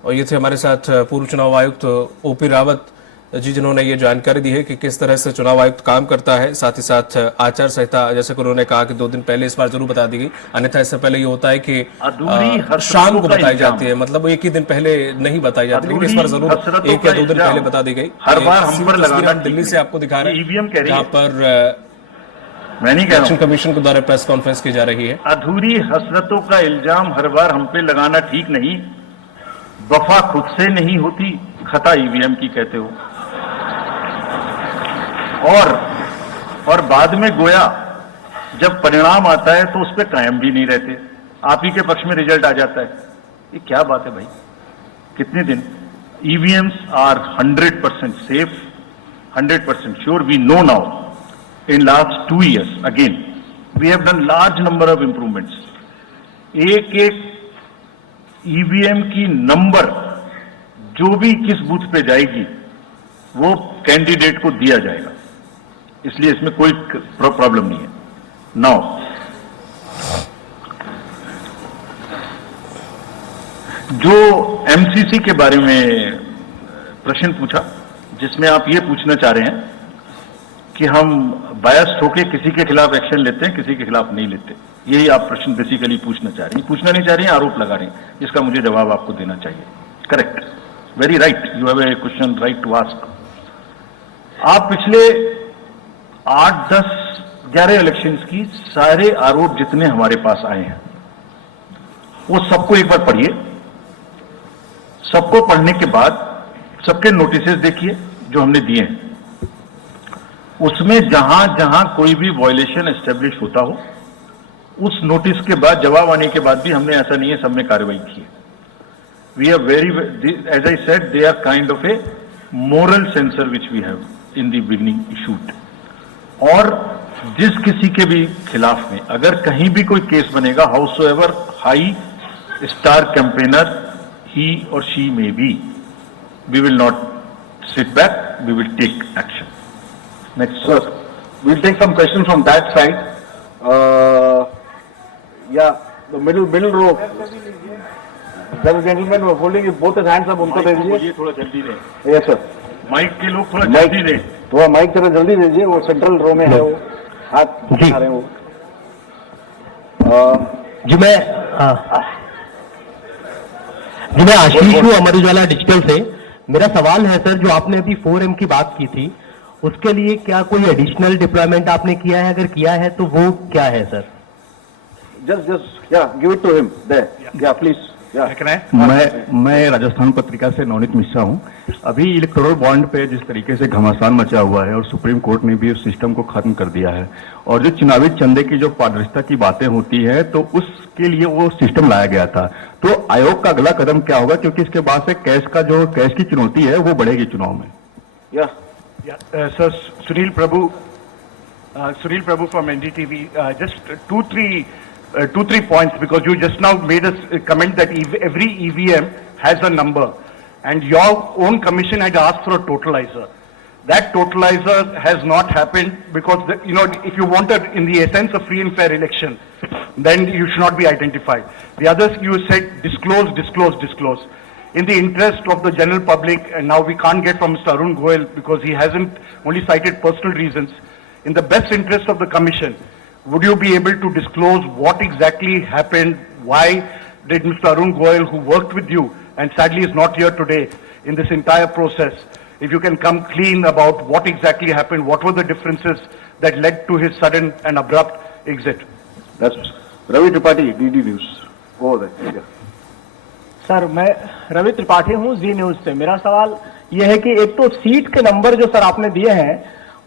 और ये थे हमारे साथ पूर्व चुनाव आयुक्त ओपी रावत जी, जिन्होंने ये जानकारी दी है कि किस तरह से चुनाव आयुक्त काम करता है। साथ ही साथ आचार संहिता, जैसे कि उन्होंने कहा कि 2 दिन पहले इस बार जरूर बता दी गई, अन्यथा इससे पहले ये होता है कि शाम को बताई जाती है, मतलब एक ही दिन पहले नहीं बताई जाती, लेकिन इस बार जरूर 1 या 2 दिन पहले बता दी गई। हर बार हम पर लगाना दिल्ली से आपको दिखा रहे हैं जहाँ पर मैं नहीं कह रहा हूं, इलेक्शन कमीशन के द्वारा प्रेस कॉन्फ्रेंस की जा रही है। अधूरी हसरतों का इल्जाम हर बार हम पे लगाना ठीक नहीं। वफा खुद से नहीं होती, खता ईवीएम की कहते हो। और बाद में गोया जब परिणाम आता है तो उस पर कायम भी नहीं रहते, आप ही के पक्ष में रिजल्ट आ जाता है। ये क्या बात है भाई? कितने दिन? EVMs are 100% safe, 100% sure. We know now in last 2 years again we have done large number of improvements. एक ईवीएम की नंबर जो भी किस बूथ पे जाएगी वो कैंडिडेट को दिया जाएगा, इसलिए इसमें कोई प्रॉब्लम नहीं है। नाउ जो एमसीसी के बारे में प्रश्न पूछा, जिसमें आप ये पूछना चाह रहे हैं कि हम बायस्ड होके किसी के खिलाफ एक्शन लेते हैं, किसी के खिलाफ नहीं लेते, यही आप प्रश्न बेसिकली पूछना चाह रही हैं। पूछना नहीं चाह रही हैं, आरोप लगा रही हैं, जिसका मुझे जवाब आपको देना चाहिए। Correct, very right, you have a question right to ask. आप पिछले 8, 10, 11 इलेक्शंस की सारे आरोप जितने हमारे पास आए हैं वो सबको एक बार पढ़िए। सबको पढ़ने के बाद सबके नोटिसेस देखिए जो हमने दिए हैं। उसमें जहां जहां कोई भी वायलेशन एस्टेब्लिश होता हो उस नोटिस के बाद जवाब आने के बाद भी हमने ऐसा नहीं है सब में कार्रवाई की है। We are very, as I said, they are kind of a moral censor which we have in the beginning issued. और जिस किसी के भी खिलाफ में अगर कहीं भी कोई केस बनेगा, however high star campaigner he or she may be, we will not sit back, we will take action. Next, sir. We'll take some questions from that side. Yeah, the middle row. The gentleman who are holding both his hands up, उनको दे दीजिए। थोड़ा जल्दी दें। Yes, sir. माइक के लोग थोड़ा जल्दी दें। थोड़ा माइक जरा जल्दी दीजिए, वो सेंट्रल रो में है, वो हाथ उठा रहे हैं वो। जी मैं आशीष हूँ अमर उजाला डिजिटल से। मेरा सवाल है सर, जो आपने अभी 4M की बात की थी उसके लिए क्या कोई एडिशनल डिप्लॉयमेंट आपने किया है? अगर किया है तो वो क्या है sir? Just yeah, give it to him there. Yeah, please. मैं राजस्थान पत्रिका से नवनीत मिश्रा हूं। अभी इलेक्टोरल बॉन्ड पे जिस तरीके से घमासान मचा हुआ है और सुप्रीम कोर्ट ने भी उस सिस्टम को खत्म कर दिया है, और जो चुनावी चंदे की जो पारदर्शिता की बातें होती है तो उसके लिए वो सिस्टम लाया गया था। तो आयोग का अगला कदम क्या होगा, क्योंकि इसके बाद से कैश की चुनौती है वो बढ़ेगी चुनाव में। Sir, Sunil Prabhu from NDTV. Just two, three points, because you just now made a comment that every EVM has a number, and your own commission had asked for a totalizer. That totalizer has not happened because, if you wanted in the essence of free and fair election, then you should not be identified. The others you said disclose. In the interest of the general public, and now we can't get from Mr. Arun Goel because he hasn't only cited personal reasons. In the best interest of the commission, would you be able to disclose what exactly happened? Why did Mr. Arun Goel, who worked with you and sadly is not here today in this entire process, if you can come clean about what exactly happened, what were the differences that led to his sudden and abrupt exit? That's Ravi Tripathi, DD News. Go there. Yeah. Sir, मैं रवि त्रिपाठी हूँ जी न्यूज से। मेरा सवाल यह है कि एक तो सीट के नंबर जो सर आपने दिए हैं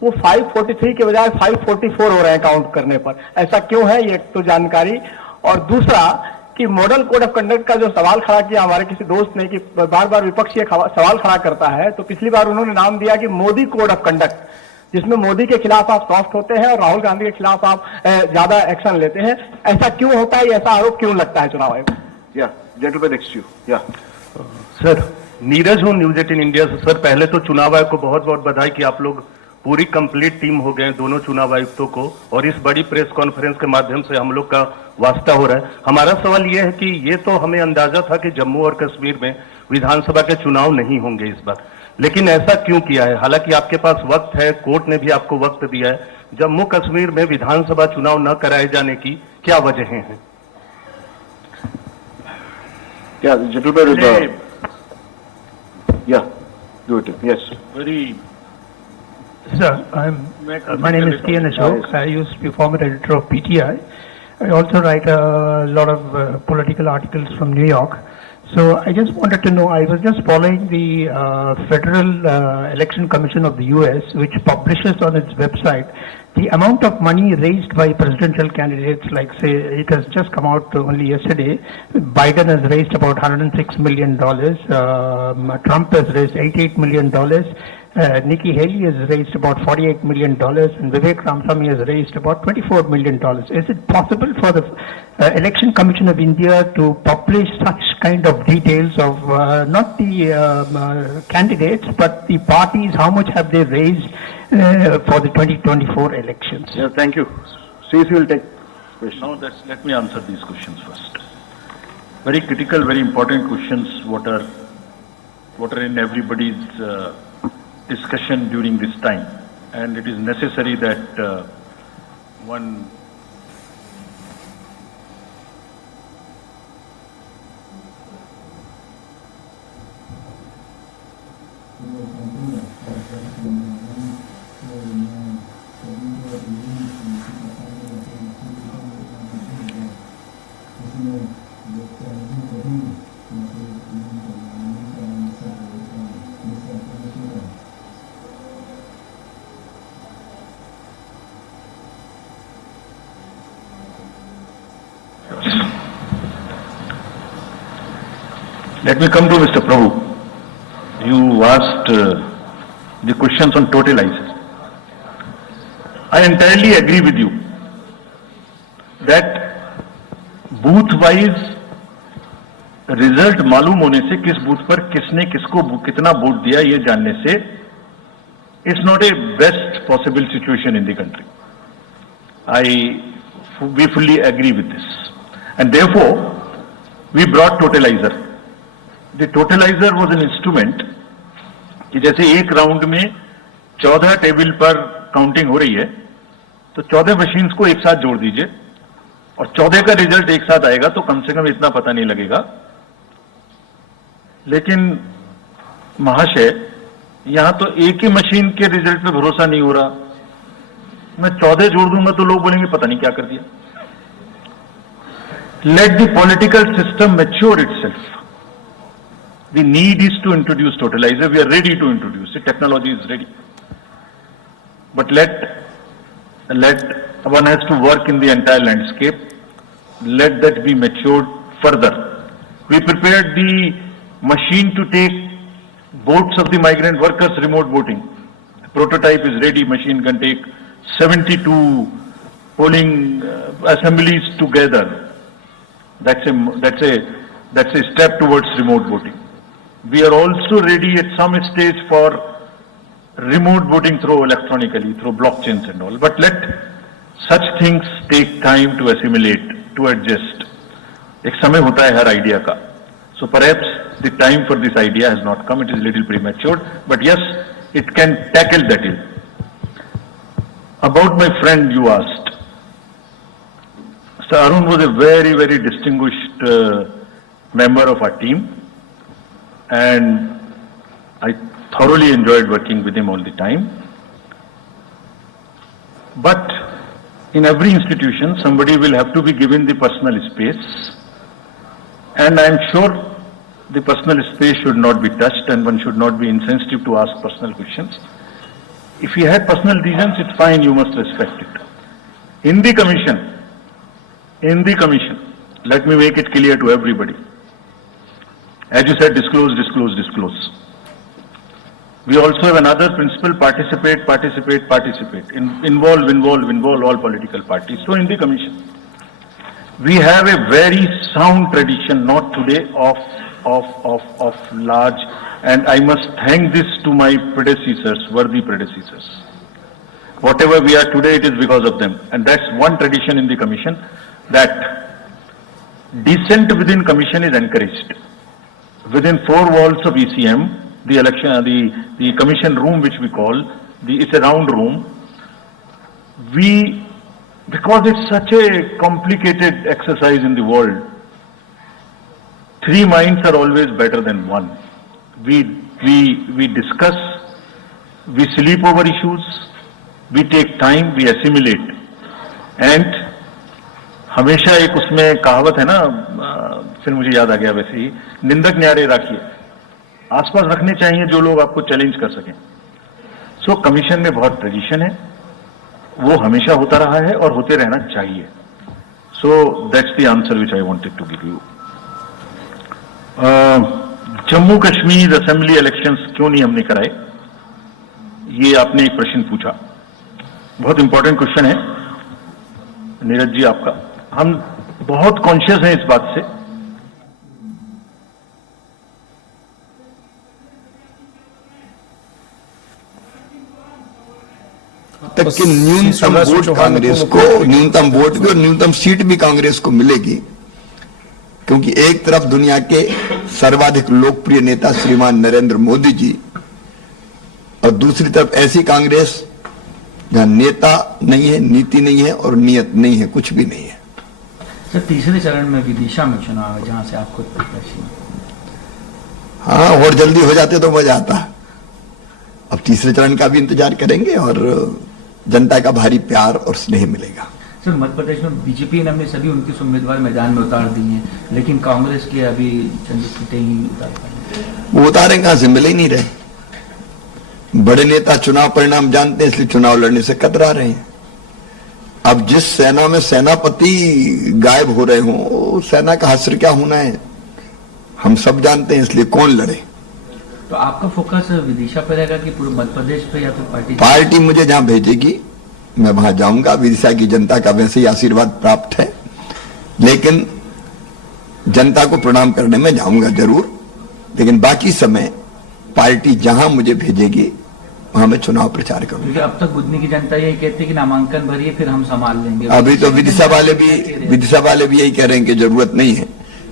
वो 543 के बजाय 544 हो रहे हैं काउंट करने पर, ऐसा क्यों है? ये तो जानकारी। और दूसरा कि मॉडल कोड ऑफ कंडक्ट का जो सवाल खड़ा किया हमारे किसी दोस्त ने कि बार बार विपक्ष ये सवाल खड़ा करता है, तो पिछली बार उन्होंने नाम दिया कि मोदी कोड ऑफ कंडक्ट, जिसमें मोदी के खिलाफ आप सॉफ्ट होते हैं और राहुल गांधी के खिलाफ आप ज्यादा एक्शन लेते हैं। ऐसा क्यों होता है? ऐसा आरोप क्यों लगता है चुनाव आयोग? Gentleman next to you. Yeah. Sir, Neeraj हूँ न्यूज 18 इंडिया से। सर, पहले तो चुनाव आयोग को बहुत बहुत बधाई कि आप लोग पूरी कंप्लीट टीम हो गए दोनों चुनाव आयुक्तों को, और इस बड़ी प्रेस कॉन्फ्रेंस के माध्यम से हम लोग का वास्ता हो रहा है। हमारा सवाल यह है कि ये तो हमें अंदाजा था कि जम्मू और कश्मीर में विधानसभा के चुनाव नहीं होंगे इस बार, लेकिन ऐसा क्यों किया है? हालांकि आपके पास वक्त है, कोर्ट ने भी आपको वक्त दिया है। जम्मू कश्मीर में विधानसभा चुनाव न कराए जाने की क्या वजह है? Yeah, the gentleman with the... Yeah, do it. Yes. Sir, my name is T.N. Ashok. I used to be former editor of PTI. I also write a lot of political articles from New York. So I just wanted to know, I was just following the Federal Election Commission of the US, which publishes on its website the amount of money raised by presidential candidates. Like, say, it has just come out only yesterday. Biden has raised about $106 million. Trump has raised $88 million. Nikki Haley has raised about $48 million, and Vivek Ramaswamy has raised about $24 million. Is it possible for the Election Commission of India to publish such kind of details of not the candidates, but the parties? How much have they raised for the 2024 elections? Yeah, thank you. CC will take questions. Now let me answer these questions first. Very critical, very important questions. What are in everybody's discussion during this time, and it is necessary that one Let me come to Mr. Prabhu. You asked the questions on totalizer. I entirely agree with you that booth-wise result मालूम होने से किस बूथ पर किसने किसको कितना वोट दिया ये जानने से it's not a best possible situation in the country. We fully agree with this, and therefore we brought totalizer. The totalizer was an instrument कि जैसे एक राउंड में 14 टेबल पर काउंटिंग हो रही है तो 14 मशीन्स को एक साथ जोड़ दीजिए और 14 का रिजल्ट एक साथ आएगा तो कम से कम इतना पता नहीं लगेगा. लेकिन महाशय यहां तो एक ही मशीन के रिजल्ट पे भरोसा नहीं हो रहा. मैं 14 जोड़ दूंगा तो लोग बोलेंगे पता नहीं क्या कर दिया. Let the political system mature itself. The need is to introduce totalizer. We are ready to introduce it. Technology is ready. But let one has to work in the entire landscape. Let that be matured further. We prepared the machine to take votes of the migrant workers remote voting. The prototype is ready. Machine can take 72 polling assemblies together. That's a step towards remote voting. We are also ready at some stage for remote voting through electronically, through blockchains and all. But let such things take time to assimilate, to adjust. एक समय होता है हर आइडिया का. So perhaps the time for this idea has not come. It is a little premature, but yes, it can tackle that ill. About my friend you asked. Mr. Arun was a very, very distinguished member of our team, and I thoroughly enjoyed working with him all the time. But in every institution, somebody will have to be given the personal space, and I am sure the personal space should not be touched and one should not be insensitive to ask personal questions. If he had personal reasons, it's fine, you must respect it. In the commission, let me make it clear to everybody. As you said, disclose. We also have another principle, participate. Involve all political parties. So in the commission, we have a very sound tradition, not today, of large, and I must thank this to my predecessors, worthy predecessors. Whatever we are today, it is because of them. And that's one tradition in the commission, that dissent within commission is encouraged. Within 4 walls of ECM, the commission room, which we call, it's a round room, because it's such a complicated exercise in the world, 3 minds are always better than 1. We discuss, we sleep over issues, we take time, we assimilate, and हमेशा एक उसमें कहावत है ना, फिर मुझे याद आ गया, वैसे ही निंदक न्यारे रखिए, आसपास रखने चाहिए जो लोग आपको चैलेंज कर सकें. सो कमीशन में बहुत ट्रेडिशन है, वो हमेशा होता रहा है और होते रहना चाहिए. So that's the answer which I wanted to give you. Jammu Kashmir assembly elections क्यों नहीं हमने कराए, ये आपने एक प्रश्न पूछा. बहुत इंपॉर्टेंट क्वेश्चन है नीरज जी आपका. हम बहुत कॉन्शियस हैं इस बात से. तक कि न्यूनतम वोट कांग्रेस को, न्यूनतम वोट भी और न्यूनतम सीट भी कांग्रेस को मिलेगी, क्योंकि एक तरफ दुनिया के सर्वाधिक लोकप्रिय नेता श्रीमान नरेंद्र मोदी जी और दूसरी तरफ ऐसी कांग्रेस जहां नेता नहीं है, नीति नहीं है और नियत नहीं है, कुछ भी नहीं है. सर तीसरे चरण में विदिशा में चुनाव है जहां से आप खुद प्रत्याशी. हाँ, और जल्दी हो जाते तो मजा आता. अब तीसरे चरण का भी इंतजार करेंगे और जनता का भारी प्यार और स्नेह मिलेगा. सर मध्य प्रदेश में बीजेपी ने अपने सभी 29 उम्मीदवार मैदान में उतार दिए हैं, लेकिन कांग्रेस के अभी चंद सीटें ही उतार पाई. वो उतारे कहां से, मिल ही नहीं रहे. बड़े नेता चुनाव परिणाम जानते हैं, इसलिए चुनाव लड़ने से कतरा रहे हैं. अब जिस सेना में सेनापति गायब हो रहे हो, सेना का हश्र क्या होना है. हम सब जानते हैं, इसलिए कौन लड़े। तो आपका फोकस विदिशा पे रहेगा कि पूरे मध्य प्रदेश पे या फिर पार्टी मुझे जहां भेजेगी मैं वहां जाऊंगा। विदिशा की जनता का वैसे ही आशीर्वाद प्राप्त है, लेकिन जनता को प्रणाम करने में जाऊंगा जरूर, लेकिन बाकी समय पार्टी जहां मुझे भेजेगी वहां मैं चुनाव प्रचार करूंगा। क्योंकि अब तक बुधनी की जनता यही कहती है कि नामांकन भरिए फिर हम संभाल लेंगे। अभी तो विदिशा वाले भी यही कह रहे हैं कि जरूरत नहीं है,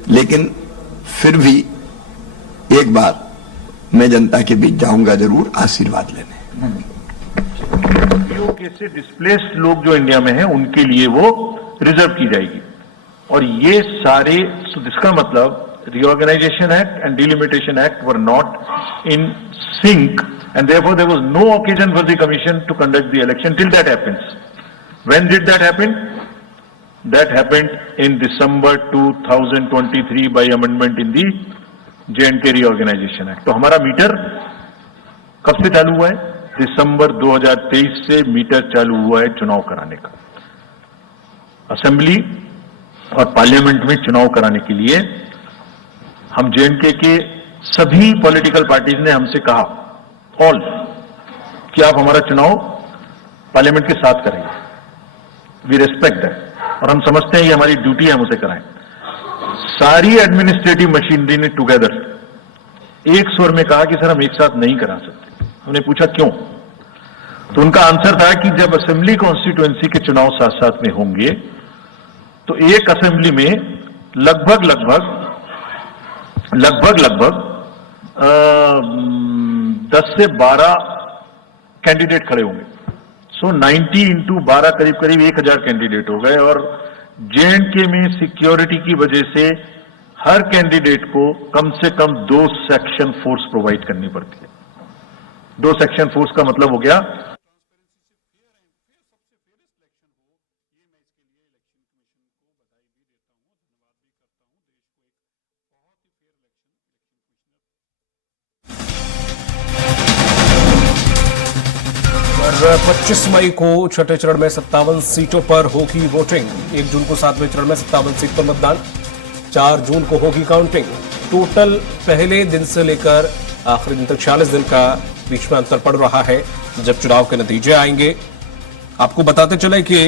लेकिन फिर भी एक बार मैं जनता के बीच जाऊंगा जरूर आशीर्वाद लेने। से डिस्प्लेस्ड लोग जो इंडिया में हैं उनके लिए वो रिजर्व की जाएगी, और ये सारे, इसका मतलब reorganization act and delimitation act were not in sync, and therefore there was no occasion for the commission to conduct the election till that happens. When did that happen? That happened in December 2023 by amendment in the J&K reorganization act. तो हमारा मीटर कब से चालू हुआ है? दिसंबर 2023 से मीटर चालू हुआ है चुनाव कराने का। असेंबली और पार्लियामेंट में चुनाव कराने के लिए हम J&K के सभी पॉलिटिकल पार्टीज ने हमसे कहा, ऑल, कि आप हमारा चुनाव पार्लियामेंट के साथ करेंगे। वी रेस्पेक्ट दैट, और हम समझते हैं ये हमारी ड्यूटी है, हम उसे कराएं। सारी एडमिनिस्ट्रेटिव मशीनरी ने टुगेदर एक स्वर में कहा कि सर हम एक साथ नहीं करा सकते। हमने पूछा क्यों, तो उनका आंसर था कि जब असेंबली कॉन्स्टिट्यूएंसी के चुनाव साथ साथ में होंगे तो एक असेंबली में लगभग 10 से 12 कैंडिडेट खड़े होंगे। सो 90 इंटू 12 करीब 1000 कैंडिडेट हो गए, और J&K में सिक्योरिटी की वजह से हर कैंडिडेट को कम से कम 2 सेक्शन फोर्स प्रोवाइड करनी पड़ती है। 2 सेक्शन फोर्स का मतलब हो गया और 25 मई को छठे चरण में 57 सीटों पर होगी वोटिंग। 1 जून को 7वें चरण में 57 सीट पर मतदान, 4 जून को होगी काउंटिंग। टोटल पहले दिन से लेकर आखिरी दिन तक 46 दिन का बीच में अंतर पड़ रहा है जब चुनाव के नतीजे आएंगे। आपको बताते चले कि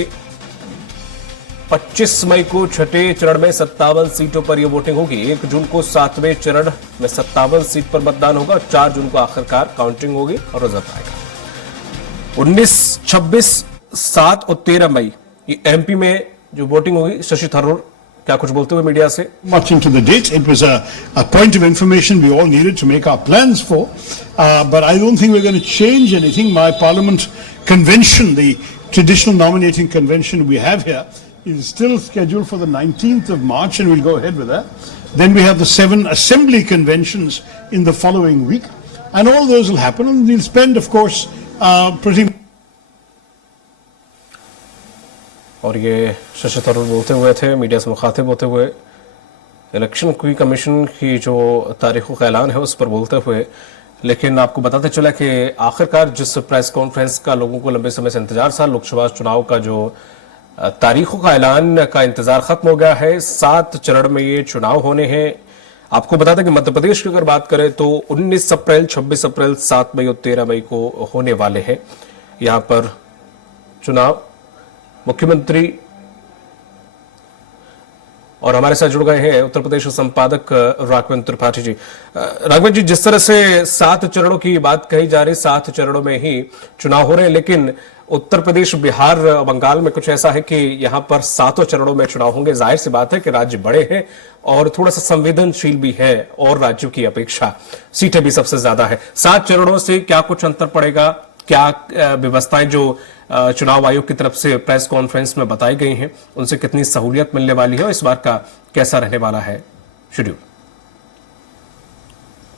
25 मई को छठे चरण में 57 सीटों पर यह वोटिंग होगी। 1 जून को 7वें चरण में 57 सीट पर मतदान होगा, 4 जून को आखिरकार काउंटिंग होगी और रिजल्ट आएगा। 19, 26, 7 और 13 मई ये एमपी में जो वोटिंग होगी। शशि थरूर क्या कुछ बोलते हुए मीडिया से? Much into the date. It was a point of information we all needed to make our plans for, but I don't think we're going to change anything. My Parliament convention, the traditional nominating convention we have here, is still scheduled for the 19th of March, and we'll go ahead with that. Then we have the 7 assembly conventions in the following week, and all those will happen, and we'll spend, of course, pretty. और ये शशि थरूर बोलते हुए थे, मीडिया से मुखातिब होते हुए इलेक्शन की कमीशन की जो तारीखों का ऐलान है उस पर बोलते हुए। लेकिन आपको बताते चला कि आखिरकार जिस प्रेस कॉन्फ्रेंस का लोगों को लंबे समय से इंतजार था, लोकसभा चुनाव का जो तारीखों का ऐलान का इंतजार खत्म हो गया है। 7 चरण में ये चुनाव होने हैं। आपको बता दें कि मध्य प्रदेश की अगर बात करें तो 19 अप्रैल, 26 अप्रैल, 7 मई और 13 मई को होने वाले हैं यहां पर चुनाव। मुख्यमंत्री और हमारे साथ जुड़ गए हैं उत्तर प्रदेश संपादक राघवेंद्र त्रिपाठी जी। राघवेंद्र जी, जिस तरह से 7 चरणों की बात कही जा रही, 7 चरणों में ही चुनाव हो रहे हैं, लेकिन उत्तर प्रदेश, बिहार, बंगाल में कुछ ऐसा है कि यहां पर 7 चरणों में चुनाव होंगे। जाहिर सी बात है कि राज्य बड़े हैं और थोड़ा सा संवेदनशील भी है और राज्यों की अपेक्षा सीटें भी सबसे ज्यादा है। 7 चरणों से क्या कुछ अंतर पड़ेगा? क्या व्यवस्थाएं जो चुनाव आयोग की तरफ से प्रेस कॉन्फ्रेंस में बताई गई हैं उनसे कितनी सहूलियत मिलने वाली है और इस बार का कैसा रहने वाला है शेड्यूल?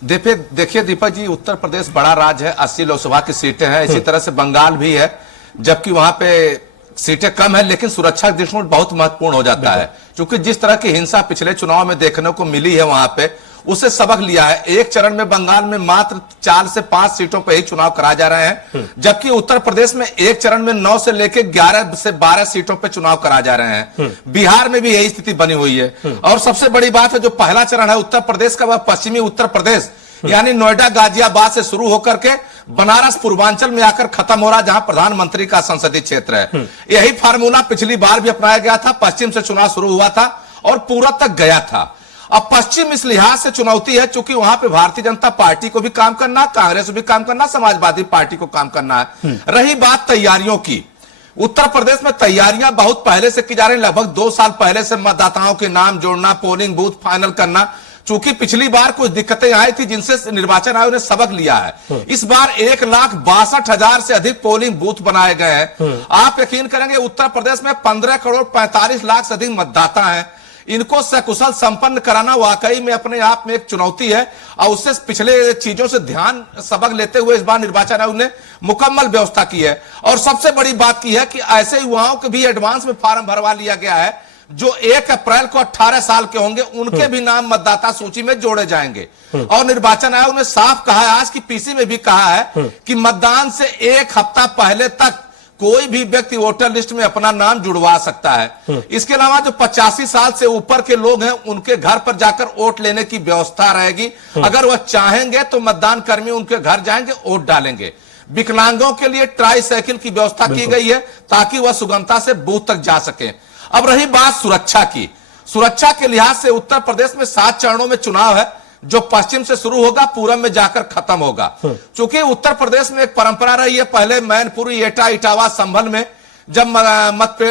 देखिए दीपक जी, उत्तर प्रदेश बड़ा राज्य है, 80 लोकसभा की सीटें हैं। इसी तरह से बंगाल भी है, जबकि वहां पे सीटें कम है, लेकिन सुरक्षा दृष्टिकोण बहुत महत्वपूर्ण हो जाता है। क्योंकि जिस तरह की हिंसा पिछले चुनाव में देखने को मिली है वहां पे, उससे सबक लिया है। एक चरण में बंगाल में मात्र 4 से 5 सीटों पर ही चुनाव कराए जा रहे हैं, जबकि उत्तर प्रदेश में एक चरण में 9 से लेकर 11 से 12 सीटों पर चुनाव कराए जा रहे हैं। बिहार में भी यही स्थिति बनी हुई है। और सबसे बड़ी बात है, जो पहला चरण है उत्तर प्रदेश का, वह पश्चिमी उत्तर प्रदेश यानी नोएडा गाजियाबाद से शुरू होकर के बनारस पूर्वांचल में आकर खत्म हो रहा, जहां प्रधानमंत्री का संसदीय क्षेत्र है। यही फार्मूला पिछली बार भी अपनाया गया था। पश्चिम से चुनाव शुरू हुआ था और पूरब तक गया था। अब पश्चिम इस लिहाज से चुनौती है, चूंकि वहां पे भारतीय जनता पार्टी को भी काम करना, कांग्रेस को भी काम करना, समाजवादी पार्टी को काम करना है। रही बात तैयारियों की, उत्तर प्रदेश में तैयारियां बहुत पहले से की जा रही, लगभग 2 साल पहले से मतदाताओं के नाम जोड़ना, पोलिंग बूथ फाइनल करना। चूंकि पिछली बार कुछ दिक्कतें आई थी जिनसे निर्वाचन आयोग ने सबक लिया है। इस बार 1,62,000 से अधिक पोलिंग बूथ बनाए गए हैं। आप यकीन करेंगे, उत्तर प्रदेश में 15 करोड़ 45 लाख से अधिक मतदाता हैं। इनको सकुशल संपन्न कराना वाकई में अपने आप में एक चुनौती है, और उससे पिछले चीजों से ध्यान सबक लेते हुए इस बार निर्वाचन आयोग ने मुकम्मल व्यवस्था की है। और सबसे बड़ी बात की है कि ऐसे युवाओं के भी एडवांस में फार्म भरवा लिया गया है जो 1 अप्रैल को 18 साल के होंगे, उनके भी नाम मतदाता सूची में जोड़े जाएंगे। और निर्वाचन आयोग ने साफ कहा है, आज की पीसी में भी कहा है कि मतदान से 1 हफ्ता पहले तक कोई भी व्यक्ति वोटर लिस्ट में अपना नाम जुड़वा सकता है। इसके अलावा जो 85 साल से ऊपर के लोग हैं, उनके घर पर जाकर वोट लेने की व्यवस्था रहेगी। अगर वह चाहेंगे तो मतदान कर्मी उनके घर जाएंगे, वोट डालेंगे। विकलांगों के लिए ट्राई साइकिल की व्यवस्था की गई है ताकि वह सुगमता से बूथ तक जा सके। अब रही बात सुरक्षा की, सुरक्षा के लिहाज से उत्तर प्रदेश में 7 चरणों में चुनाव है, जो पश्चिम से शुरू होगा, पूरब में जाकर खत्म होगा। चूंकि उत्तर प्रदेश में एक परंपरा रही है, पहले मैनपुरी, एटा, इटावा, संभल में जब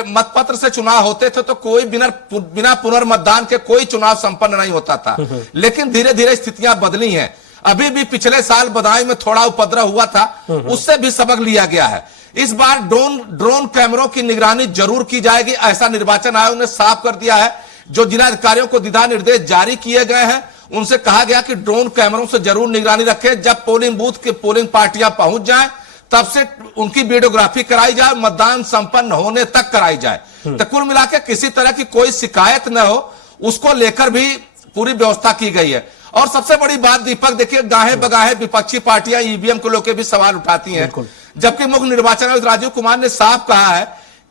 मतपत्र से चुनाव होते थे तो कोई बिना पुनर्मतदान के कोई चुनाव संपन्न नहीं होता था। लेकिन धीरे धीरे स्थितियां बदली हैं। अभी भी पिछले साल बदायूं में थोड़ा उपद्रव हुआ था, उससे भी सबक लिया गया है। इस बार ड्रोन कैमरों की निगरानी जरूर की जाएगी, ऐसा निर्वाचन आयोग ने साफ कर दिया है। जो जिलाधिकारियों को दिशा निर्देश जारी किए गए हैं, उनसे कहा गया कि ड्रोन कैमरों से जरूर निगरानी रखें। जब पोलिंग बूथ के पोलिंग पार्टियां पहुंच जाएं, तब से उनकी वीडियोग्राफी कराई जाए, मतदान संपन्न होने तक कराई जाए। तो कुल मिलाकर किसी तरह की कोई शिकायत न हो, उसको लेकर भी पूरी व्यवस्था की गई है। और सबसे बड़ी बात दीपक, देखिए, गाहे बगाहे विपक्षी पार्टियां ईवीएम को लेकर भी सवाल उठाती हैं, जबकि मुख्य निर्वाचन आयुक्त राजीव कुमार ने साफ कहा है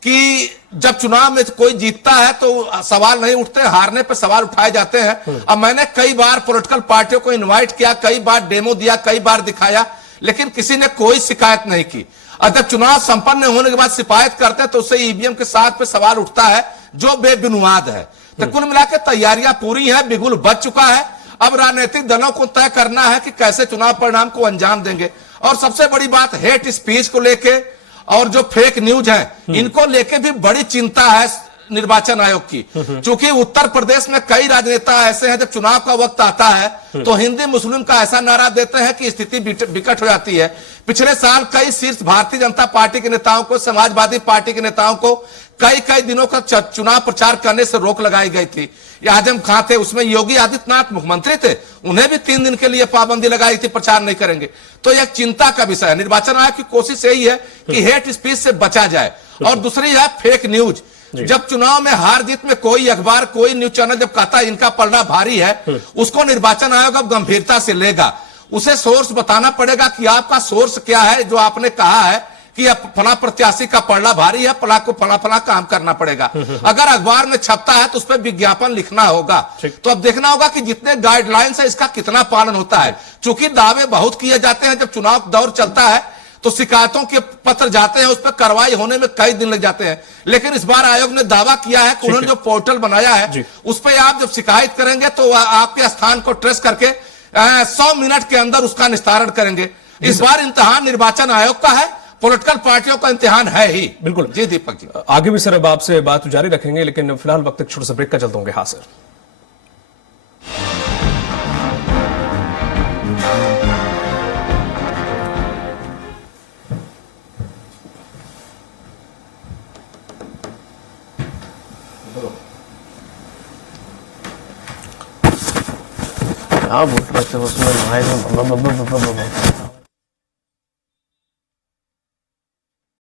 कि जब चुनाव में कोई जीतता है तो सवाल नहीं उठते, हारने पर सवाल उठाए जाते हैं। अब मैंने कई बार पॉलिटिकल पार्टियों को इनवाइट किया, कई बार डेमो दिया, कई बार दिखाया, लेकिन किसी ने कोई शिकायत नहीं की। और जब चुनाव संपन्न होने के बाद शिकायत करते हैं तो उससे ईवीएम के साथ पे सवाल उठता है जो बेबुनियाद है। तो कुल मिलाकर तैयारियां पूरी हैं, बिगुल बच चुका है। अब राजनीतिक दलों को तय करना है कि कैसे चुनाव परिणाम को अंजाम देंगे। और सबसे बड़ी बात, हेट स्पीच को लेके और जो फेक न्यूज है, इनको लेके भी बड़ी चिंता है निर्वाचन आयोग की। क्योंकि उत्तर प्रदेश में कई राजनेता ऐसे हैं, जब चुनाव का वक्त आता है तो हिंदी मुस्लिम का ऐसा नारा देते हैं कि स्थिति विकट हो जाती है। पिछले साल कई शीर्ष भारतीय जनता पार्टी के नेताओं को, समाजवादी पार्टी के नेताओं को कई दिनों का चुनाव प्रचार करने से रोक लगाई गई थी। आजम खां थे, उसमें योगी आदित्यनाथ मुख्यमंत्री थे, उन्हें भी 3 दिन के लिए पाबंदी लगाई थी, प्रचार नहीं करेंगे। तो यह चिंता का विषय है। निर्वाचन आयोग की कोशिश यही है कि हेट स्पीच से बचा जाए। और दूसरी है फेक न्यूज। जब चुनाव में हार जीत में कोई अखबार, कोई न्यूज चैनल जब कहता है इनका पलड़ा भारी है, उसको निर्वाचन आयोग अब गंभीरता से लेगा। उसे सोर्स बताना पड़ेगा कि आपका सोर्स क्या है, जो आपने कहा है कि फला प्रत्याशी का पलड़ा भारी है, फला को फला काम करना पड़ेगा। अगर अखबार में छपता है तो उस पर विज्ञापन लिखना होगा। तो अब देखना होगा कि जितने गाइडलाइंस है इसका कितना पालन होता है। चूंकि दावे बहुत किए जाते हैं, जब चुनाव दौर चलता है तो शिकायतों के पत्र जाते हैं, उस पर कार्रवाई होने में कई दिन लग जाते हैं। लेकिन इस बार आयोग ने दावा किया है कि उन्होंने जो पोर्टल बनाया है उस पर आप जब शिकायत करेंगे तो आपके स्थान को ट्रेस करके 100 मिनट के अंदर उसका निस्तारण करेंगे। इस बार इम्तिहान निर्वाचन आयोग का है, पॉलिटिकल पार्टियों का इम्तिहान है ही। बिल्कुल जी दीपक जी, आगे भी सर अब आपसे बात जारी रखेंगे, लेकिन फिलहाल वक्त एक छोटे से ब्रेक का चलते होंगे। हाँ सर, क्या बोल रहे थे उसमें भाई